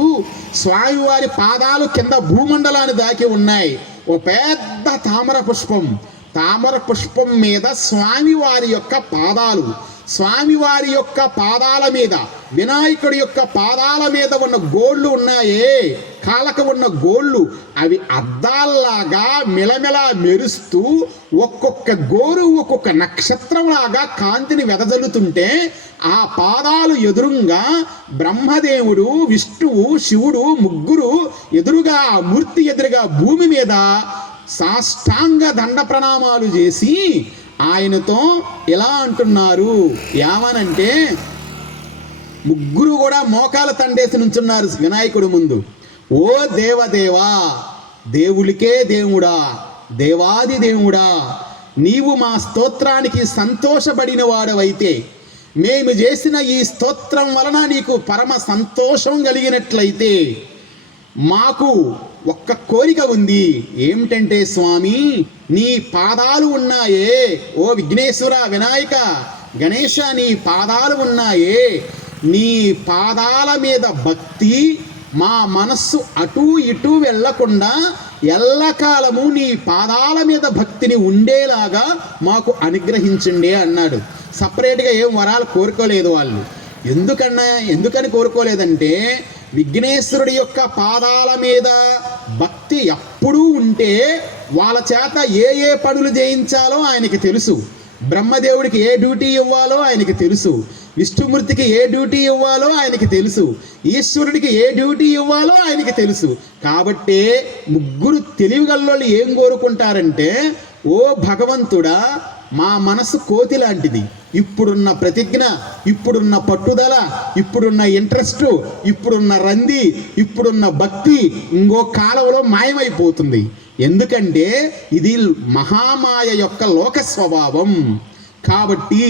స్వామివారి పాదాలు కింద భూమండలాన్ని దాకి ఉన్నాయి. ఓ పెద్ద తామర పుష్పం మీద స్వామివారి యొక్క పాదాలు, స్వామివారి యొక్క పాదాల మీద వినాయకుడి యొక్క పాదాల మీద ఉన్న గోళ్ళు ఉన్నాయే, కాళ్ళకు ఉన్న గోళ్ళు, అవి అద్దాల్లాగా మిలమిల మెరుస్తూ ఒక్కొక్క గోరు ఒక్కొక్క నక్షత్రంలాగా కాంతిని వెదజల్లుతుంటే ఆ పాదాలు ఎదురుగా బ్రహ్మదేవుడు, విష్ణువు, శివుడు ముగ్గురు ఎదురుగా, ఆ మూర్తి ఎదురుగా భూమి మీద సాష్టాంగ దండ ప్రణామాలు చేసి ఆయనతో ఇలా అంటున్నారు. ఏమనంటే ముగ్గురు కూడా మోకాల తండేసి నుంచున్నారు వినాయకుడి ముందు. ఓ దేవదేవా, దేవుడికే దేవుడా, దేవాది దేవుడా, నీవు మా స్తోత్రానికి సంతోషపడిన వాడవైతే, మేము చేసిన ఈ స్తోత్రం వలన నీకు పరమ సంతోషం కలిగినట్లయితే మాకు ఒక్క కోరిక ఉంది. ఏమిటంటే స్వామి, నీ పాదాలు ఉన్నాయే, ఓ విఘ్నేశ్వర, వినాయక, గణేశ, నీ పాదాలు ఉన్నాయే, నీ పాదాల మీద భక్తి మా మనస్సు అటూ ఇటూ వెళ్ళకుండా ఎల్లకాలము నీ పాదాల మీద భక్తిని ఉండేలాగా మాకు అనుగ్రహించండి అన్నాడు. సపరేట్గా ఏం వరాలు కోరుకోలేదు వాళ్ళు. ఎందుకని కోరుకోలేదంటే విఘ్నేశ్వరుడి యొక్క పాదాల మీద భక్తి ఎప్పుడూ ఉంటే వాళ్ళ చేత ఏ పనులు చేయించాలో ఆయనకి తెలుసు. బ్రహ్మదేవుడికి ఏ డ్యూటీ ఇవ్వాలో ఆయనకి తెలుసు, విష్ణుమూర్తికి ఏ డ్యూటీ ఇవ్వాలో ఆయనకి తెలుసు, ఈశ్వరుడికి ఏ డ్యూటీ ఇవ్వాలో ఆయనకి తెలుసు. కాబట్టే ముగ్గురు తెలివిగల్లోళ్ళు ఏం కోరుకుంటారంటే, ఓ భగవంతుడా, మా మనసు కోతి లాంటిది. ఇప్పుడున్న ప్రతిజ్ఞ, ఇప్పుడున్న పట్టుదల, ఇప్పుడున్న ఇంట్రెస్ట్, ఇప్పుడున్న రంది, ఇప్పుడున్న భక్తి ఇంకో కాలంలో మాయమైపోతుంది. ఎందుకంటే ఇది మహామాయ యొక్క లోక స్వభావం. కాబట్టి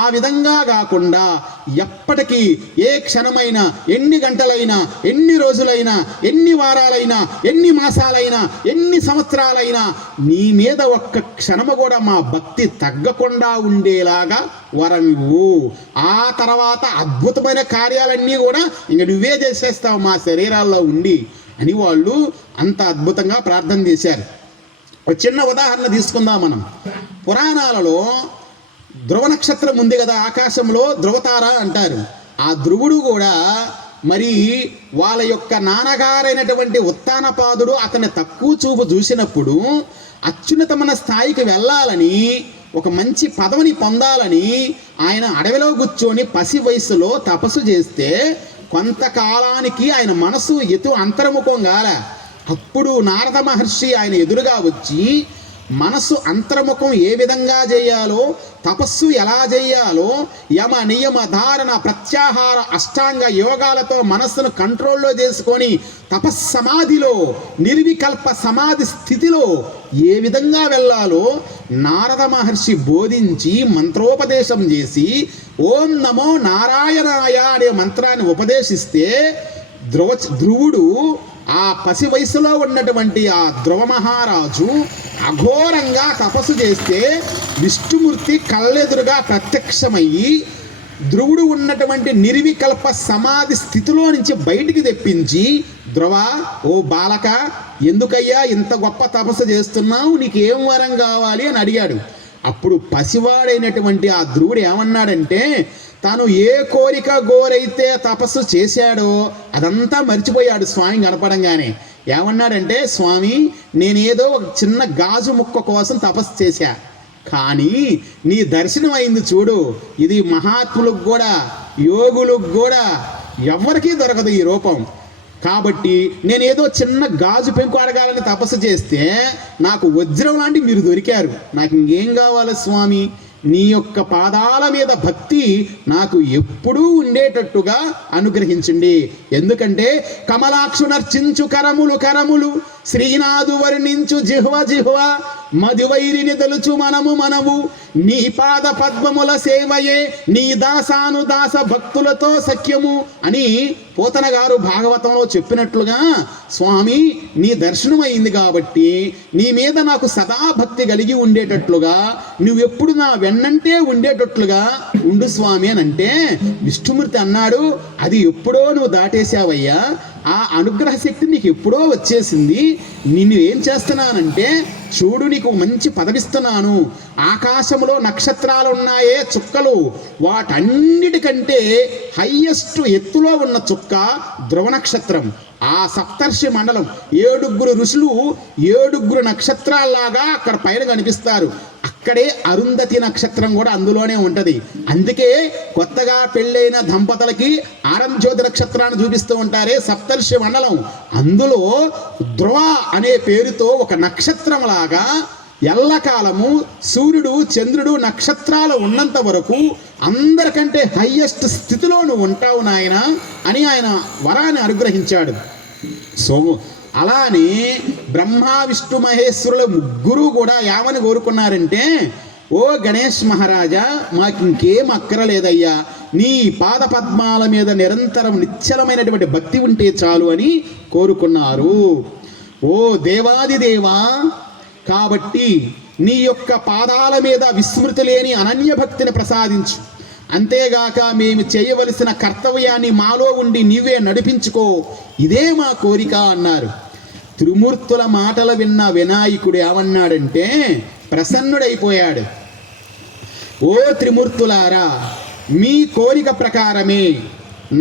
ఆ విధంగా కాకుండా ఎప్పటికీ ఏ క్షణమైనా, ఎన్ని గంటలైనా, ఎన్ని రోజులైనా, ఎన్ని వారాలైనా, ఎన్ని మాసాలైనా, ఎన్ని సంవత్సరాలైనా నీ మీద ఒక్క క్షణము కూడా మా భక్తి తగ్గకుండా ఉండేలాగా వరం ఇవ్వు. ఆ తర్వాత అద్భుతమైన కార్యాలన్నీ కూడా ఇంక నువ్వే చేసేస్తావు మా శరీరాల్లో ఉండి అని వాళ్ళు అంత అద్భుతంగా ప్రార్థన చేశారు. ఒక చిన్న ఉదాహరణ తీసుకుందాం మనం. పురాణాలలో ధ్రువ నక్షత్రం ఉంది కదా, ఆకాశంలో ధ్రువతార అంటారు. ఆ ధ్రువుడు కూడా మరి వాళ్ళ యొక్క నాన్నగారైనటువంటి ఉత్తానపాదుడు అతన్ని తక్కువ చూపు చూసినప్పుడు అత్యున్నతమైన స్థాయికి వెళ్ళాలని, ఒక మంచి పదవిని పొందాలని ఆయన అడవిలో కూర్చొని పసి వయసులో తపస్సు చేస్తే కొంతకాలానికి ఆయన మనసు అంతర్ముఖం కాల. అప్పుడు నారద మహర్షి ఆయన ఎదురుగా వచ్చి మనసు అంతర్ముఖం ఏ విధంగా చేయాలో, తపస్సు ఎలా చేయాలో, యమ నియమ ధారణ ప్రత్యాహార అష్టాంగ యోగాలతో మనస్సును కంట్రోల్లో చేసుకొని తపస్సమాధిలో, నిర్వికల్ప సమాధి స్థితిలో ఏ విధంగా వెళ్ళాలో నారద మహర్షి బోధించి మంత్రోపదేశం చేసి ఓం నమో నారాయణాయ అనే మంత్రాన్ని ఉపదేశిస్తే ధ్రువుడు ఆ పసి వయసులో ఉన్నటువంటి ఆ ధ్రువ మహారాజు అఘోరంగా తపస్సు చేస్తే విష్ణుమూర్తి కళ్ళెదురుగా ప్రత్యక్షమయ్యి ధ్రువుడు ఉన్నటువంటి నిర్వికల్ప సమాధి స్థితిలో నుంచి బయటికి తెప్పించి, ధ్రువ, ఓ బాలక, ఎందుకయ్యా ఇంత గొప్ప తపస్సు చేస్తున్నావు, నీకేం వరం కావాలి అని అడిగాడు. అప్పుడు పసివాడైనటువంటి ఆ ధ్రువుడు ఏమన్నాడంటే, తాను ఏ కోరిక గోరైతే తపస్సు చేశాడో అదంతా మర్చిపోయాడు స్వామి కనపడంగానే. ఏమన్నాడంటే, స్వామి, నేనేదో ఒక చిన్న గాజు ముక్క కోసం తపస్సు చేశా, కానీ నీ దర్శనం అయింది చూడు, ఇది మహాత్ములకు కూడా, యోగులకు కూడా ఎవరికీ దొరకదు ఈ రూపం. కాబట్టి నేనేదో చిన్న గాజు పెంకు అడగాలని తపస్సు చేస్తే నాకు వజ్రం లాంటి మీరు దొరికారు. నాకు ఇంకేం కావాలి స్వామి? నీ యొక్క పాదాల మీద భక్తి నాకు ఎప్పుడూ ఉండేటట్టుగా అనుగ్రహించండి. ఎందుకంటే కమలాక్షు నర్చించు కరములు కరములు, శ్రీనాథు వర్ణించు జిహ్వ జిహ్వ, మధువైరిని తలుచు మనము మనము, నీ పాద పద్మముల సేవయే నీ దాసాను దాస భక్తులతో సఖ్యము అని పోతన గారు భాగవతంలో చెప్పినట్లుగా, స్వామి నీ దర్శనం అయింది కాబట్టి నీ మీద నాకు సదా భక్తి కలిగి ఉండేటట్లుగా, నువ్వెప్పుడు నా వెన్నంటే ఉండేటట్లుగా ఉండు స్వామి అని అంటే, విష్ణుమూర్తి అన్నాడు, అది ఎప్పుడో నువ్వు దాటేశావయ్యా, ఆ అనుగ్రహ శక్తి నీకు ఎప్పుడో వచ్చేసింది. నిన్ను ఏం చేస్తున్నానంటే, చూడు, నీకు మంచి పదవిస్తున్నాను. ఆకాశంలో నక్షత్రాలు ఉన్నాయే, చుక్కలు, వాటన్నిటికంటే హైయెస్ట్ ఎత్తులో ఉన్న చుక్క ధ్రువ నక్షత్రం. ఆ సప్తర్షి మండలం 7 ఋషులు 7 నక్షత్రాల్లాగా అక్కడ పైన కనిపిస్తారు. అక్కడే అరుంధతి నక్షత్రం కూడా అందులోనే ఉంటుంది. అందుకే కొత్తగా పెళ్ళైన దంపతులకి ఆరంజ్యోతి నక్షత్రాన్ని చూపిస్తూ ఉంటారే సప్తర్షి మండలం. అందులో ధ్రువ అనే పేరుతో ఒక నక్షత్రం లాగా ఎల్లకాలము సూర్యుడు చంద్రుడు నక్షత్రాలు ఉన్నంత వరకు అందరికంటే హైయెస్ట్ స్థితిలో నువ్వు ఉంటావు నాయన అని ఆయన వరాన్ని అనుగ్రహించాడు. సో అలానే బ్రహ్మ విష్ణు మహేశ్వరుల ముగ్గురు కూడా ఏమని కోరుకున్నారంటే, ఓ గణేష్ మహారాజా, మాకు ఇంకేం అక్కరలేదయ్యా, నీ పాద పద్మాల మీద నిరంతరం నిశ్చలమైనటువంటి భక్తి ఉంటే చాలు అని కోరుకున్నారు. ఓ దేవాది దేవా, కాబట్టి నీ యొక్క పాదాల మీద విస్మృతి లేని అనన్య భక్తిని ప్రసాదించు. అంతేగాక మేము చేయవలసిన కర్తవ్యాన్ని మాలో ఉండి నీవే నడిపించుకో, ఇదే మా కోరిక అన్నారు. త్రిమూర్తుల మాటలు విన్న వినాయకుడు ఏమన్నాడంటే, ప్రసన్నుడైపోయాడు. ఓ త్రిమూర్తులారా, మీ కోరిక ప్రకారమే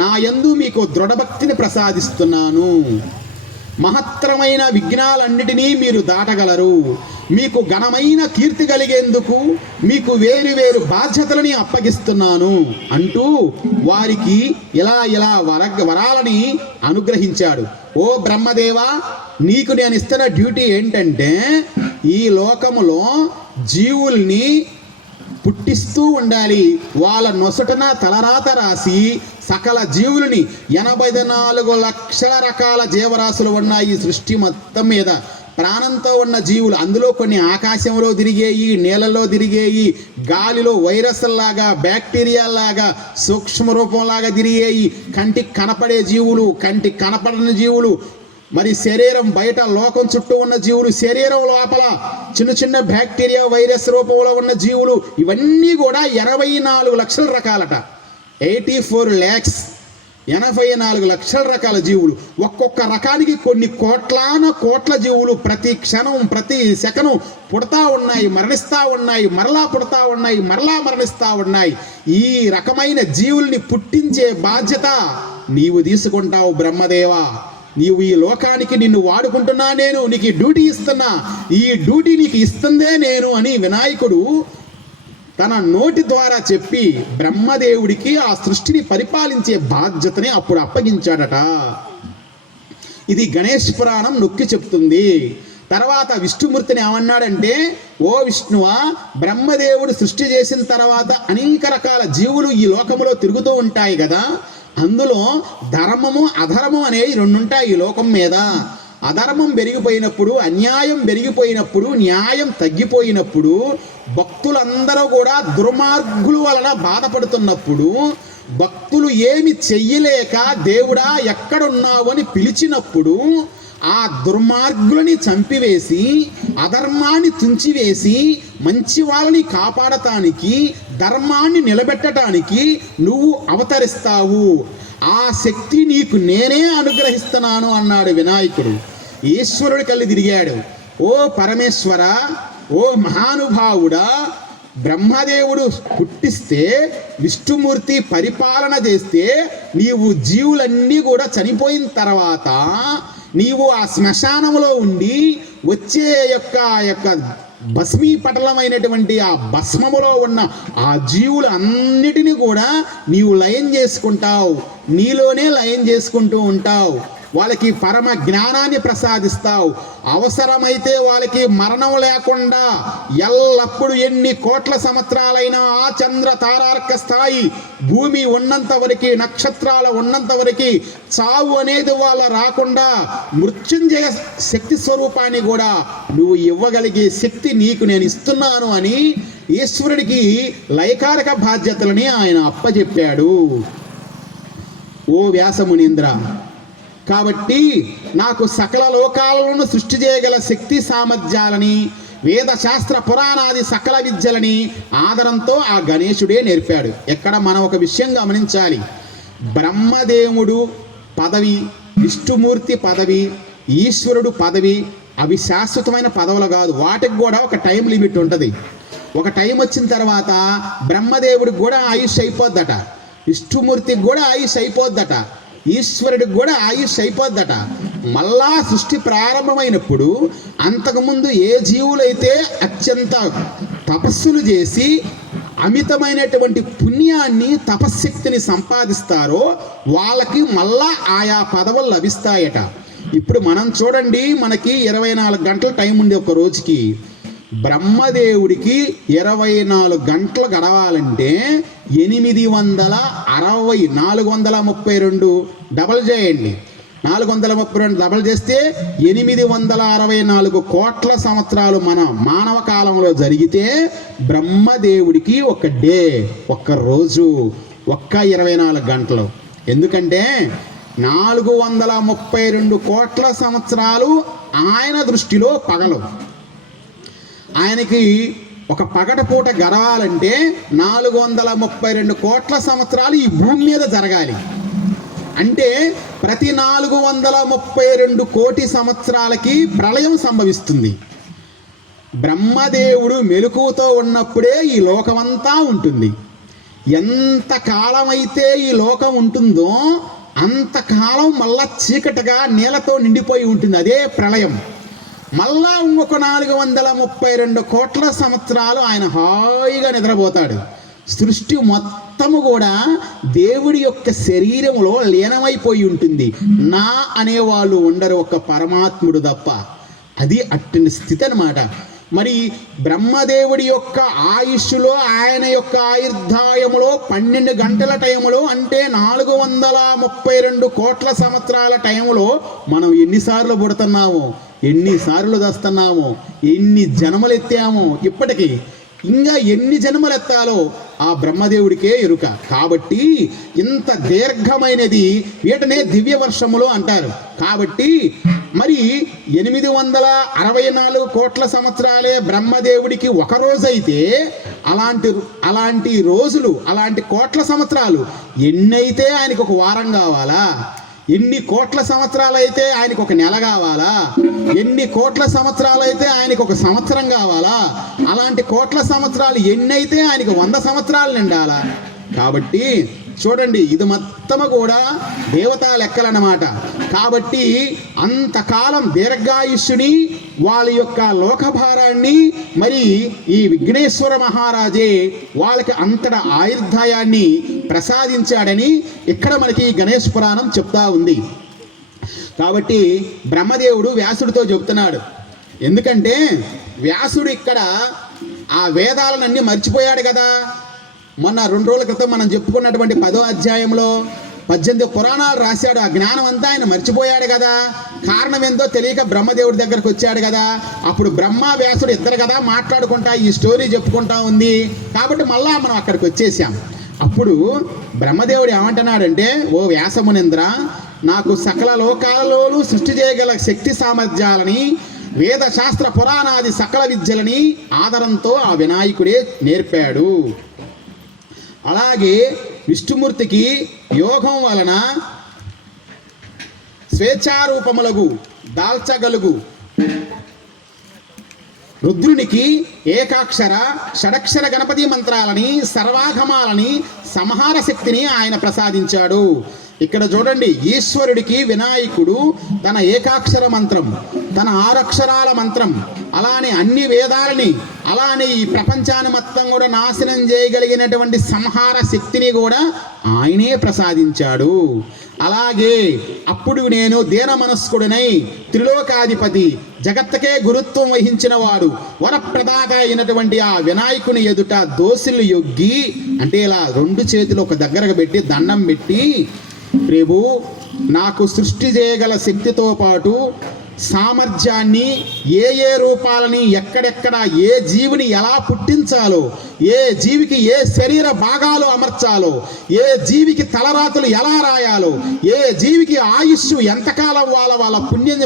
నా యందు మీకు దృఢభక్తిని ప్రసాదిస్తున్నాను. మహత్తరమైన విఘ్నాలన్నిటినీ మీరు దాటగలరు. మీకు ఘనమైన కీర్తి కలిగేందుకు మీకు వేరు వేరు బాధ్యతలని అప్పగిస్తున్నాను అంటూ వారికి ఇలా వరాలని అనుగ్రహించాడు. ఓ బ్రహ్మదేవా, నీకు నేను ఇస్తున్న డ్యూటీ ఏంటంటే, ఈ లోకములో జీవుల్ని పుట్టిస్తూ ఉండాలి. వాళ్ళ నొసటన తలరాత రాసి సకల జీవులని 84 లక్షల రకాల జీవరాశులు ఉన్నాయి ఈ సృష్టి మొత్తం మీద. ప్రాణంతో ఉన్న జీవులు, అందులో కొన్ని ఆకాశంలో తిరిగేయి, నేలలో తిరిగేయి, గాలిలో వైరస్లాగా, బ్యాక్టీరియాలాగా, సూక్ష్మ రూపంలాగా తిరిగేయి, కంటికి కనపడే జీవులు, కంటికి కనపడని జీవులు, మరి శరీరం బయట లోకం చుట్టూ ఉన్న జీవులు, శరీరం లోపల చిన్న చిన్న బ్యాక్టీరియా వైరస్ రూపంలో ఉన్న జీవులు, ఇవన్నీ కూడా 84 లక్షల రకాలట. 84 lakhs, 84 లక్షల రకాల జీవులు. ఒక్కొక్క రకానికి కొన్ని కోట్ల జీవులు ప్రతి క్షణం ప్రతి సెకను పుడతా ఉన్నాయి, మరణిస్తూ ఉన్నాయి, మరలా పుడతా ఉన్నాయి, మరలా మరణిస్తూ ఉన్నాయి. ఈ రకమైన జీవుల్ని పుట్టించే బాధ్యత నీవు తీసుకుంటావు బ్రహ్మదేవా. నీవు ఈ లోకానికి నిన్ను వాడుకుంటున్నా, నేను నీకు ఈ డ్యూటీ ఇస్తున్నా, ఈ డ్యూటీ నీకు ఇస్తుందే నేను అని వినాయకుడు తన నోటి ద్వారా చెప్పి బ్రహ్మదేవుడికి ఆ సృష్టిని పరిపాలించే బాధ్యతని అప్పుడు అప్పగించాడట. ఇది గణేష్ పురాణం నొక్కి చెప్తుంది. తర్వాత విష్ణుమూర్తిని ఏమన్నాడంటే, ఓ విష్ణువా, బ్రహ్మదేవుడు సృష్టి చేసిన తర్వాత అనేక రకాల జీవులు ఈ లోకంలో తిరుగుతూ ఉంటాయి కదా, అందులో ధర్మము అధర్మం అనేవి 2 ఉంటాయి ఈ లోకం మీద. అధర్మం పెరిగిపోయినప్పుడు, అన్యాయం పెరిగిపోయినప్పుడు, న్యాయం తగ్గిపోయినప్పుడు, భక్తులందరూ కూడా దుర్మార్గుల వలన బాధపడుతున్నప్పుడు, భక్తులు ఏమి చెయ్యలేక దేవుడా ఎక్కడున్నావు అని పిలిచినప్పుడు ఆ దుర్మార్గులని చంపివేసి అధర్మాన్ని తుంచివేసి మంచి వాళ్ళని కాపాడటానికి, ధర్మాన్ని నిలబెట్టడానికి నువ్వు అవతరిస్తావు. ఆ శక్తి నీకు నేనే అనుగ్రహిస్తున్నాను అన్నాడు వినాయకుడు. ఈశ్వరుడి కళ్ళు తిరిగాడు. ఓ పరమేశ్వర, ఓ మహానుభావుడా, బ్రహ్మదేవుడు పుట్టిస్తే విష్ణుమూర్తి పరిపాలన చేస్తే నీవు జీవులన్నీ కూడా చనిపోయిన తర్వాత నీవు ఆ శ్మశానంలో ఉండి వచ్చే యొక్క భస్మీపటలమైనటువంటి ఆ భస్మములో ఉన్న ఆ జీవులు అన్నిటినీ కూడా నీవు లయం చేసుకుంటావు, నీలోనే లయం చేసుకుంటూ ఉంటావు. వాళ్ళకి పరమ జ్ఞానాన్ని ప్రసాదిస్తావు. అవసరమైతే వాళ్ళకి మరణం లేకుండా ఎల్లప్పుడూ ఎన్ని కోట్ల సంవత్సరాలైనా ఆ చంద్ర తారార్క స్థాయి భూమి ఉన్నంత వరకు, నక్షత్రాలు ఉన్నంత వరకు చావు అనేది వాళ్ళ రాకుండా మృత్యుంజయ శక్తి స్వరూపాన్ని కూడా నువ్వు ఇవ్వగలిగే శక్తి నీకు నేను ఇస్తున్నాను అని ఈశ్వరుడికి లయకారక బాధ్యతలని ఆయన అప్పచెప్పాడు. ఓ వ్యాసమునీంద్ర, కాబట్టి నాకు సకల లోకాలను సృష్టి చేయగల శక్తి సామర్థ్యాలని, వేద శాస్త్ర పురాణాది సకల విద్యలని ఆదరంతో ఆ గణేశుడే నేర్పాడు. ఎక్కడ మనం ఒక విషయం గమనించాలి. బ్రహ్మదేవుడు పదవి, విష్ణుమూర్తి పదవి, ఈశ్వరుడు పదవి అవి శాశ్వతమైన పదవులు కాదు. వాటికి కూడా ఒక టైం లిమిట్ ఉంటుంది. ఒక టైం వచ్చిన తర్వాత బ్రహ్మదేవుడికి కూడా ఆయుష్ అయిపోద్దట, విష్ణుమూర్తికి కూడా ఆయుష్ అయిపోద్దట, ఈశ్వరుడికి కూడా ఆయుష్ అయిపోద్దట. మళ్ళా సృష్టి ప్రారంభమైనప్పుడు అంతకుముందు ఏ జీవులైతే అత్యంత తపస్సులు చేసి అమితమైనటువంటి పుణ్యాన్ని, తపశ్శక్తిని సంపాదిస్తారో వాళ్ళకి మళ్ళా ఆయా పదవులు లభిస్తాయట. ఇప్పుడు మనం చూడండి, మనకి 24 గంటల టైం ఉంది ఒక రోజుకి. బ్రహ్మదేవుడికి 24 గంటలు గడవాలంటే 860, 432 డబల్ చేయండి. 432 డబల్ చేస్తే 864 కోట్ల సంవత్సరాలు మన మానవ కాలంలో జరిగితే బ్రహ్మదేవుడికి ఒక డే, ఒక్క రోజు, ఒక్క 24 గంటలు. ఎందుకంటే 432 కోట్ల సంవత్సరాలు ఆయన దృష్టిలో పగలు. ఆయనకి ఒక పగటపూట గడవాలంటే 432 కోట్ల సంవత్సరాలు ఈ భూమి మీద జరగాలి. అంటే ప్రతి 432 కోటి సంవత్సరాలకి ప్రళయం సంభవిస్తుంది. బ్రహ్మదేవుడు మెలకువతో ఉన్నప్పుడే ఈ లోకమంతా ఉంటుంది. ఎంత కాలమైతే ఈ లోకం ఉంటుందో అంతకాలం మళ్ళా చీకటిగా నీళ్ళతో నిండిపోయి ఉంటుంది. అదే ప్రళయం. మళ్ళా ఇంకొక 432 కోట్ల సంవత్సరాలు ఆయన హాయిగా నిద్రపోతాడు. సృష్టి మొత్తము కూడా దేవుడి యొక్క శరీరంలో లీనమైపోయి ఉంటుంది. నా అనేవాళ్ళు ఉండరు, ఒక పరమాత్ముడు తప్ప. అది అట్టి స్థితి అన్నమాట. మరి బ్రహ్మదేవుడి యొక్క ఆయుష్లో, ఆయన యొక్క ఆయుర్దాయములో 12 గంటల టైములో, అంటే 432 కోట్ల సంవత్సరాల టైములో మనం ఎన్నిసార్లు పుడుతున్నామో, ఎన్నిసార్లు దస్తున్నామో, ఎన్ని జన్మలు ఎత్తామో, ఇప్పటికీ ఇంకా ఎన్ని జన్మలు ఎత్తాలో ఆ బ్రహ్మదేవుడికే ఎరుక. కాబట్టి ఇంత దీర్ఘమైనది వీటనే దివ్య వర్షములు అంటారు. కాబట్టి మరి 864 కోట్ల సంవత్సరాలే బ్రహ్మదేవుడికి ఒక రోజైతే, అలాంటి రోజులు, అలాంటి కోట్ల సంవత్సరాలు ఎన్నైతే ఆయనకు ఒక వారం కావాలా? ఎన్ని కోట్ల సంవత్సరాలు అయితే ఆయనకు ఒక నెల కావాలా? ఎన్ని కోట్ల సంవత్సరాలు అయితే ఆయనకు ఒక సంవత్సరం కావాలా? అలాంటి కోట్ల సంవత్సరాలు ఎన్నైతే ఆయనకు 100 సంవత్సరాలు నిండాలా? కాబట్టి చూడండి, ఇది మొత్తము కూడా దేవతా లెక్కలన్నమాట. కాబట్టి అంతకాలం దీర్ఘాయుష్యుని, వాళ్ళ యొక్క లోకభారాన్ని మరి ఈ విఘ్నేశ్వర మహారాజే వాళ్ళకి అంతటా ఆయుర్దాయాన్ని ప్రసాదించాడని ఇక్కడ మనకి గణేష్ పురాణం చెప్తా ఉంది. కాబట్టి బ్రహ్మదేవుడు వ్యాసుడితో చెప్తున్నాడు. ఎందుకంటే వ్యాసుడు ఇక్కడ ఆ వేదాలనన్నీ మర్చిపోయాడు కదా. మొన్న 2 రోజుల క్రితం మనం చెప్పుకున్నటువంటి 10వ అధ్యాయంలో 18 పురాణాలు రాశాడు. ఆ జ్ఞానం అంతా ఆయన మర్చిపోయాడు కదా. కారణం ఏందో తెలియక బ్రహ్మదేవుడి దగ్గరకు వచ్చాడు కదా. అప్పుడు బ్రహ్మ వ్యాసుడు ఇద్దరు కదా మాట్లాడుకుంటా ఈ స్టోరీ చెప్పుకుంటా ఉంది. కాబట్టి మళ్ళా మనం అక్కడికి వచ్చేసాం. అప్పుడు బ్రహ్మదేవుడు ఏమంటున్నాడంటే, ఓ వ్యాసమునింద్ర, నాకు సకల లోకాలలోనూ సృష్టి చేయగల శక్తి సామర్థ్యాలని, వేద శాస్త్ర పురాణాది సకల విద్యలని ఆదరంతో ఆ వినాయకుడే నేర్పాడు. అలాగే విష్ణుమూర్తికి యోగం వలన స్వేచ్ఛారూపములగు దాల్చగలుగు రుద్రునికి ఏకాక్షర షడక్షర గణపతి మంత్రాలని, సర్వాగమాలని, సంహార శక్తిని ఆయన ప్రసాదించాడు. ఇక్కడ చూడండి, ఈశ్వరుడికి వినాయకుడు తన ఏకాక్షర మంత్రం, తన 6 అక్షరాల మంత్రం, అలానే అన్ని వేదాలని, అలానే ఈ ప్రపంచాన్ని మొత్తం కూడా నాశనం చేయగలిగినటువంటి సంహార శక్తిని కూడా ఆయనే ప్రసాదించాడు. అలాగే అప్పుడు నేను దీన మనస్కుడినై త్రిలోకాధిపతి, జగత్తకే గురుత్వం వహించిన వాడు, వరప్రదాత అయినటువంటి ఆ వినాయకుని ఎదుట దోసిలు యొగ్గి, అంటే ఇలా 2 చేతులు ఒక దగ్గరకు పెట్టి దండం పెట్టి, ప్రభు, నాకు సృష్టి చేయగల శక్తితో పాటు సామర్థ్యాన్ని, ఏ రూపాలని, ఎక్కడెక్కడ ఏ జీవిని ఎలా పుట్టించాలో, ఏ జీవికి ఏ శరీర భాగాలు అమర్చాలో, ఏ జీవికి తలరాతులు ఎలా రాయాలో, ఏ జీవికి ఆయుష్షు ఎంతకాలం వాళ్ళ పుణ్యం,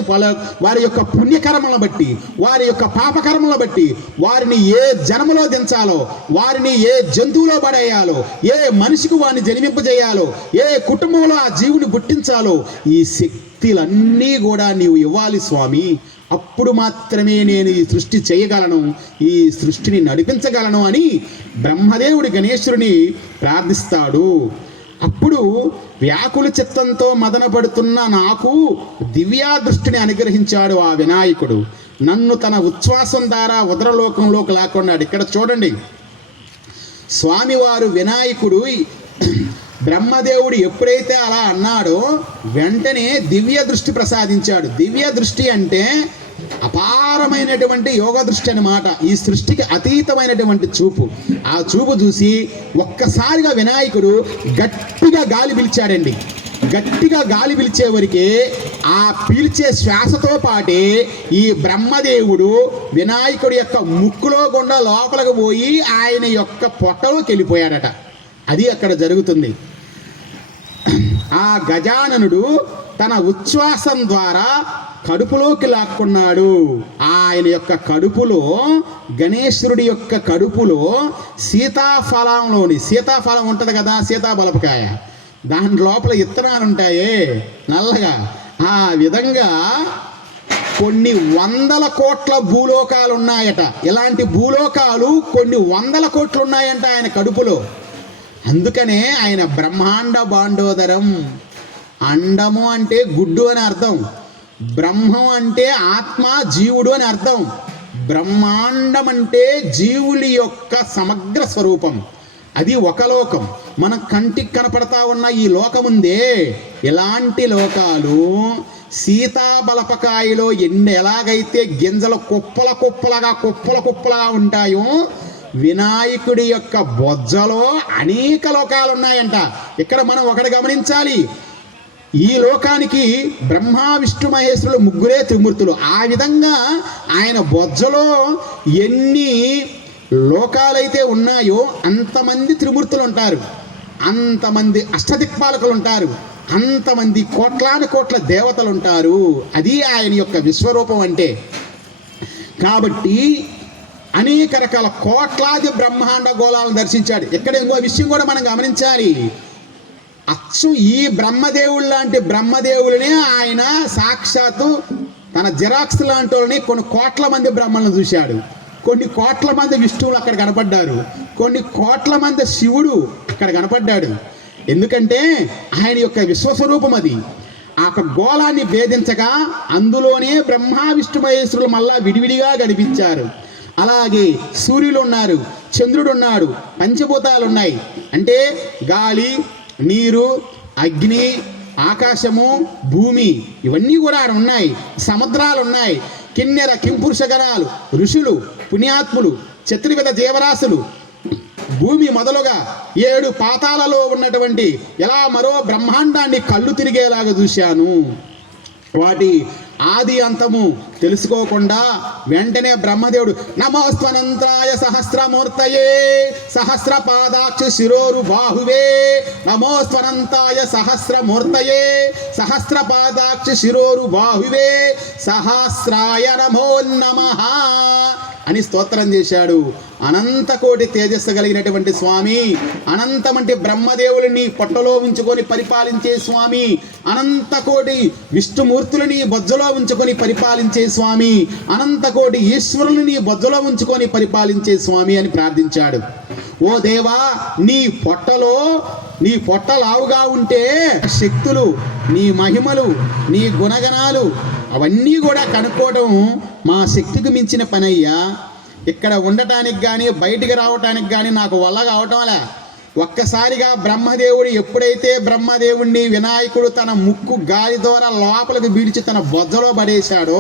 వారి యొక్క పుణ్యకర్మలను బట్టి, వారి యొక్క పాపకర్మలను బట్టి వారిని ఏ జన్మలో దించాలో, వారిని ఏ జంతువులో పడేయాలో, ఏ మనిషికి వారిని జన్మింపజేయాలో, ఏ కుటుంబంలో ఆ జీవుని పుట్టించాలో, ఈ శక్తులన్నీ కూడా నీవు ఇవ్వాలి స్వామి. అప్పుడు మాత్రమే నేను ఈ సృష్టి చేయగలను, ఈ సృష్టిని నడిపించగలను అని బ్రహ్మదేవుడి గణేశుడిని ప్రార్థిస్తాడు. అప్పుడు వ్యాకుల చిత్తంతో మదనపడుతున్న నాకు దివ్యాదృష్టిని అనుగ్రహించాడు ఆ వినాయకుడు. నన్ను తన ఉచ్ఛ్వాసం ద్వారా ఉదరలోకంలోకి లాక్కున్నాడు. ఇక్కడ చూడండి, స్వామివారు వినాయకుడు బ్రహ్మదేవుడు ఎప్పుడైతే అలా అన్నాడో వెంటనే దివ్య దృష్టి ప్రసాదించాడు. దివ్య దృష్టి అంటే అపారమైనటువంటి యోగ దృష్టి అన్నమాట. ఈ సృష్టికి అతీతమైనటువంటి చూపు. ఆ చూపు చూసి ఒక్కసారిగా వినాయకుడు గట్టిగా గాలి పీల్చాడండి. గట్టిగా గాలి పీల్చేవరకే ఆ పీల్చే శ్వాసతో పాటే ఈ బ్రహ్మదేవుడు వినాయకుడి యొక్క ముక్కులో గుండా లోపలికి పోయి ఆయన యొక్క పొట్టలోకి వెళ్ళిపోయాడట. అది అక్కడ జరుగుతుంది. ఆ గజాననుడు తన ఉచ్ఛ్వాసం ద్వారా కడుపులోకి లాక్కున్నాడు. ఆయన యొక్క కడుపులో, గణేశ్వరుడి యొక్క కడుపులో సీతాఫలం ఉంటుంది కదా, సీతాబలపకాయ, దాని లోపల విత్తనాలు ఉంటాయే నల్లగా, ఆ విధంగా కొన్ని 100 కోట్ల భూలోకాలు ఉన్నాయట. ఇలాంటి భూలోకాలు కొన్ని 100 కోట్లు ఉన్నాయంట ఆయన కడుపులో. అందుకనే ఆయన బ్రహ్మాండ బాండోదరం. అండము అంటే గుడ్డు అని అర్థం, బ్రహ్మం అంటే ఆత్మ, జీవుడు అని అర్థం. బ్రహ్మాండం అంటే జీవులి యొక్క సమగ్ర స్వరూపం. అది ఒక లోకం. మన కంటికి కనపడతా ఉన్న ఈ లోకముందే, ఇలాంటి లోకాలు సీతాబలపకాయలో ఎలాగైతే గింజలు కుప్పలుగా ఉంటాయో, వినాయకుడి యొక్క బొజ్జలో అనేక లోకాలు ఉన్నాయంట. ఇక్కడ మనం ఒకటి గమనించాలి, ఈ లోకానికి బ్రహ్మ విష్ణు మహేశ్వరులు ముగ్గురే త్రిమూర్తులు. ఆ విధంగా ఆయన బొజ్జలో ఎన్ని లోకాలైతే ఉన్నాయో అంతమంది త్రిమూర్తులు ఉంటారు, అంతమంది అష్టదిక్పాలకులు ఉంటారు, అంతమంది కోట్లాను కోట్ల దేవతలు ఉంటారు. అది ఆయన యొక్క విశ్వరూపం అంటే. కాబట్టి అనేక రకాల కోట్లాది బ్రహ్మాండ గోళాలను దర్శించాడు. ఇక్కడ ఇంకో విషయం కూడా మనం గమనించాలి. అచ్చు ఈ బ్రహ్మదేవుడు లాంటి బ్రహ్మదేవులనే ఆయన సాక్షాత్తు తన జిరాక్స్ లాంటి వాళ్ళని కొన్ని కోట్ల మంది బ్రహ్మలను చూశాడు. కొన్ని కోట్ల మంది విష్ణువులు అక్కడ కనపడ్డారు, కొన్ని కోట్ల మంది శివుడు అక్కడ కనపడ్డాడు. ఎందుకంటే ఆయన యొక్క విశ్వస్వరూపం అది. ఆ గోళాన్ని భేదించగా అందులోనే బ్రహ్మ విష్ణు మహేశ్వరులు మళ్ళా విడివిడిగా కనిపించారు. అలాగే సూర్యులు ఉన్నారు, చంద్రుడు ఉన్నాడు, పంచభూతాలు ఉన్నాయి. అంటే గాలి, నీరు, అగ్ని, ఆకాశము, భూమి ఇవన్నీ కూడా ఉన్నాయి. సముద్రాలు ఉన్నాయి, కిన్నెర కింపురుష గణాలు, ఋషులు, పుణ్యాత్ములు, చతుర్విధ జీవరాశులు, భూమి మొదలుగా 7 పాతాలలో ఉన్నటువంటి ఎలా మరో బ్రహ్మాండాన్ని కళ్ళు తిరిగేలాగా చూశాను. వాటి ఆది అంతము తెలుసుకోకుండా వెంటనే బ్రహ్మదేవుడు నమోస్త్వనంతాయ సహస్రమూర్తయే సహస్రపాదాక్ష శిరోరు బాహువే, నమోస్త్వనంతాయ సహస్రమూర్తయే సహస్రపాదాక్ష శిరోరు బాహువే సహస్రాయ నమో నమః అని స్తోత్రం చేశాడు. అనంతకోటి తేజస్సు కలిగినటువంటి స్వామి, అనంతమంటి బ్రహ్మదేవులని పొట్టలో ఉంచుకొని పరిపాలించే స్వామి, అనంతకోటి విష్ణుమూర్తులని బొజ్జలో ఉంచుకొని పరిపాలించే స్వామి, అనంతకోటి ఈశ్వరులని బొజ్జలో ఉంచుకొని పరిపాలించే స్వామి అని ప్రార్థించాడు. ఓ దేవా, నీ పొట్ట లావుగా ఉంటే శక్తులు, నీ మహిమలు, నీ గుణగణాలు అవన్నీ కూడా కనుక్కోవడం మా శక్తికి మించిన పని అయ్యా. ఇక్కడ ఉండటానికి కానీ బయటికి రావటానికి కానీ నాకు వల్ల కావటంలే. ఒక్కసారిగా బ్రహ్మదేవుడు ఎప్పుడైతే బ్రహ్మదేవుడిని వినాయకుడు తన ముక్కు గాలి ద్వారా లోపలికి బీడిచి తన బొజ్జలో పడేశాడో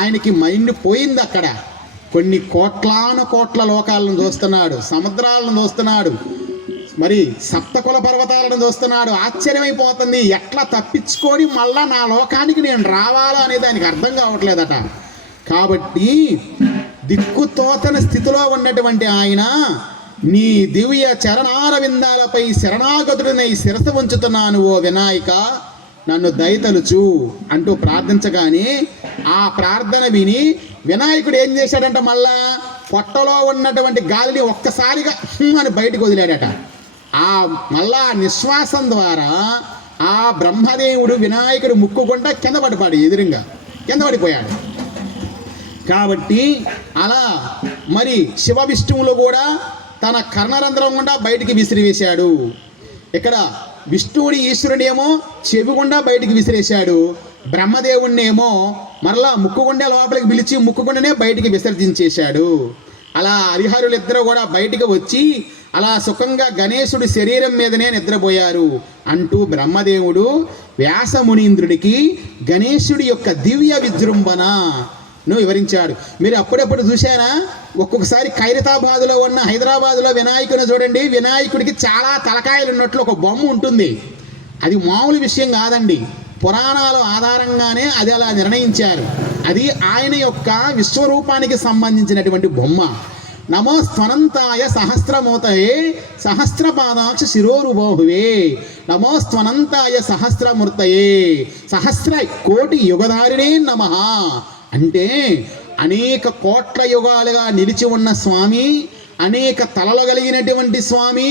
ఆయనకి మైండ్ పోయింది. అక్కడ కొన్ని కోట్లాను కోట్ల లోకాలను చూస్తున్నాడు, సముద్రాలను చూస్తున్నాడు, మరి సప్తకుల పర్వతాలను చూస్తున్నాడు. ఆశ్చర్యమైపోతుంది, ఎట్లా తప్పించుకొని మళ్ళా నా లోకానికి నేను రావాలా అనేది ఆయనకి అర్థం కావట్లేదట. కాబట్టి దిక్కుతోచని స్థితిలో ఉన్నటువంటి ఆయన నీ దివ్య చరణార విందాలపై శరణాగతుడినై శిరస ఉంచుతున్నాను ఓ వినాయక, నన్ను దయతలుచు అంటూ ప్రార్థించగానే ఆ ప్రార్థన విని వినాయకుడు ఏం చేశాడంట, మళ్ళా పొట్టలో ఉన్నటువంటి గాలిని ఒక్కసారిగా అని బయటకు వదిలాడట. ఆ మళ్ళా నిశ్వాసం ద్వారా ఆ బ్రహ్మదేవుడు వినాయకుడు ముక్కుకుండా కింద పడిపాడు, ఎదురుగా కింద పడిపోయాడు. కాబట్టి అలా మరి శివ విష్ణువులు కూడా తన కర్ణరంధ్రం గుండా బయటికి విసిరివేశాడు. ఇక్కడ విష్ణువుడి ఈశ్వరుడేమో చెవి గుండా బయటికి విసిరేశాడు, బ్రహ్మదేవుణ్ణేమో మరలా ముక్కుగుండా లోపలికి పిలిచి ముక్కుగుండనే బయటికి విసర్జించేశాడు. అలా హరిహరులిద్దరూ కూడా బయటికి వచ్చి అలా సుఖంగా గణేశుడి శరీరం మీదనే నిద్రపోయారు అంటూ బ్రహ్మదేవుడు వ్యాసమునీంద్రుడికి గణేశుడి యొక్క దివ్య విజృంభణను వివరించాడు. మీరు అప్పుడప్పుడు చూశారా, ఒక్కొక్కసారి ఖైరతాబాదులో ఉన్న హైదరాబాదులో వినాయకుని చూడండి, వినాయకుడికి చాలా తలకాయలు ఉన్నట్లు ఒక బొమ్మ ఉంటుంది. అది మామూలు విషయం కాదండి, పురాణాల ఆధారంగానే అది అలా నిర్ణయించారు. అది ఆయన యొక్క విశ్వరూపానికి సంబంధించినటువంటి బొమ్మ. నమోస్త్వనంతాయ సహస్రమూర్తయే సహస్రపాదాక్ష శిరోరుబాహువే, నమోస్త్వనంతాయ సహస్రమూర్తయే సహస్ర కోటి యుగధారిణే నమః అంటే అనేక కోట్ల యుగాలుగా నిలిచి ఉన్న స్వామి, అనేక తలలు కలిగినటువంటి స్వామి,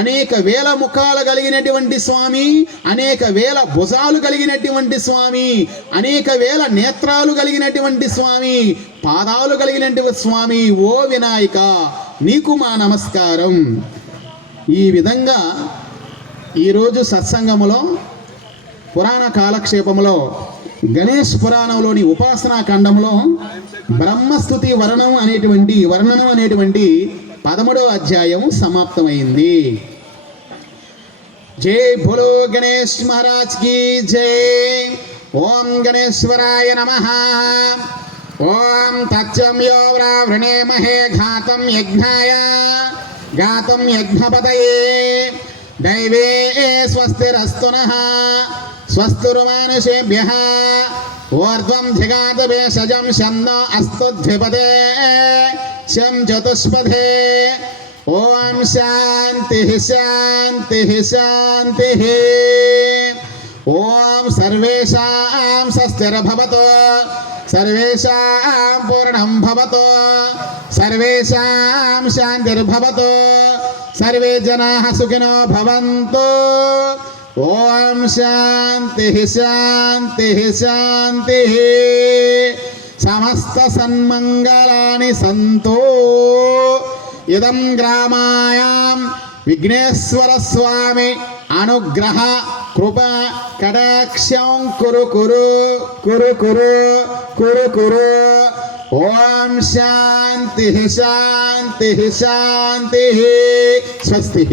అనేక వేల ముఖాలు కలిగినటువంటి స్వామి, అనేక వేల భుజాలు కలిగినటువంటి స్వామి, అనేక వేల నేత్రాలు కలిగినటువంటి స్వామి, పాదాలు కలిగినటువంటి స్వామి, ఓ వినాయక నీకు మా నమస్కారం. ఈ విధంగా ఈరోజు సత్సంగములో పురాణ కాలక్షేపములో గణేష్ పురాణంలోని ఉపాసనా ఖండంలో బ్రహ్మస్తుతి వర్ణనం అనేటువంటి 13వ అధ్యాయము సమాప్తమైంది. జై భోలో గణేష్ మహారాజ్ की जय. ఓం గణేశ్వరాయ నమః. ఓం తత్సం యో వ్రావృణేమహే ఘాతం యజ్ఞాయ గాతం యజ్ఞపతయే దైవే స్వస్తిరస్తు నః స్వస్తిర్మానుషేభ్యః ఊర్ధ్వం ధిగాత భేషజం శన్నో అస్తు ద్విపదే శం చతుష్పదే. ఓం శాంతి శాంతి శాంతి. ఓం సర్వేషాం స్వస్తిర్భవతు సర్వేషాం పూర్ణం భవతు సర్వేషాం శాంతిర్భవతు సర్వే జనాః సుఖినో భవంతు. ఓం శాంతి శాంతి శాంతి. సమస్త సన్మంగళాని సంతో. ఇదం గ్రామాయాం విఘ్నేశ్వర స్వామి అనుగ్రహ కృప కటాక్షం కురు కురు కురు కురు కురు కురు. ఓం శాంతి శాంతి శాంతి. స్వస్తి.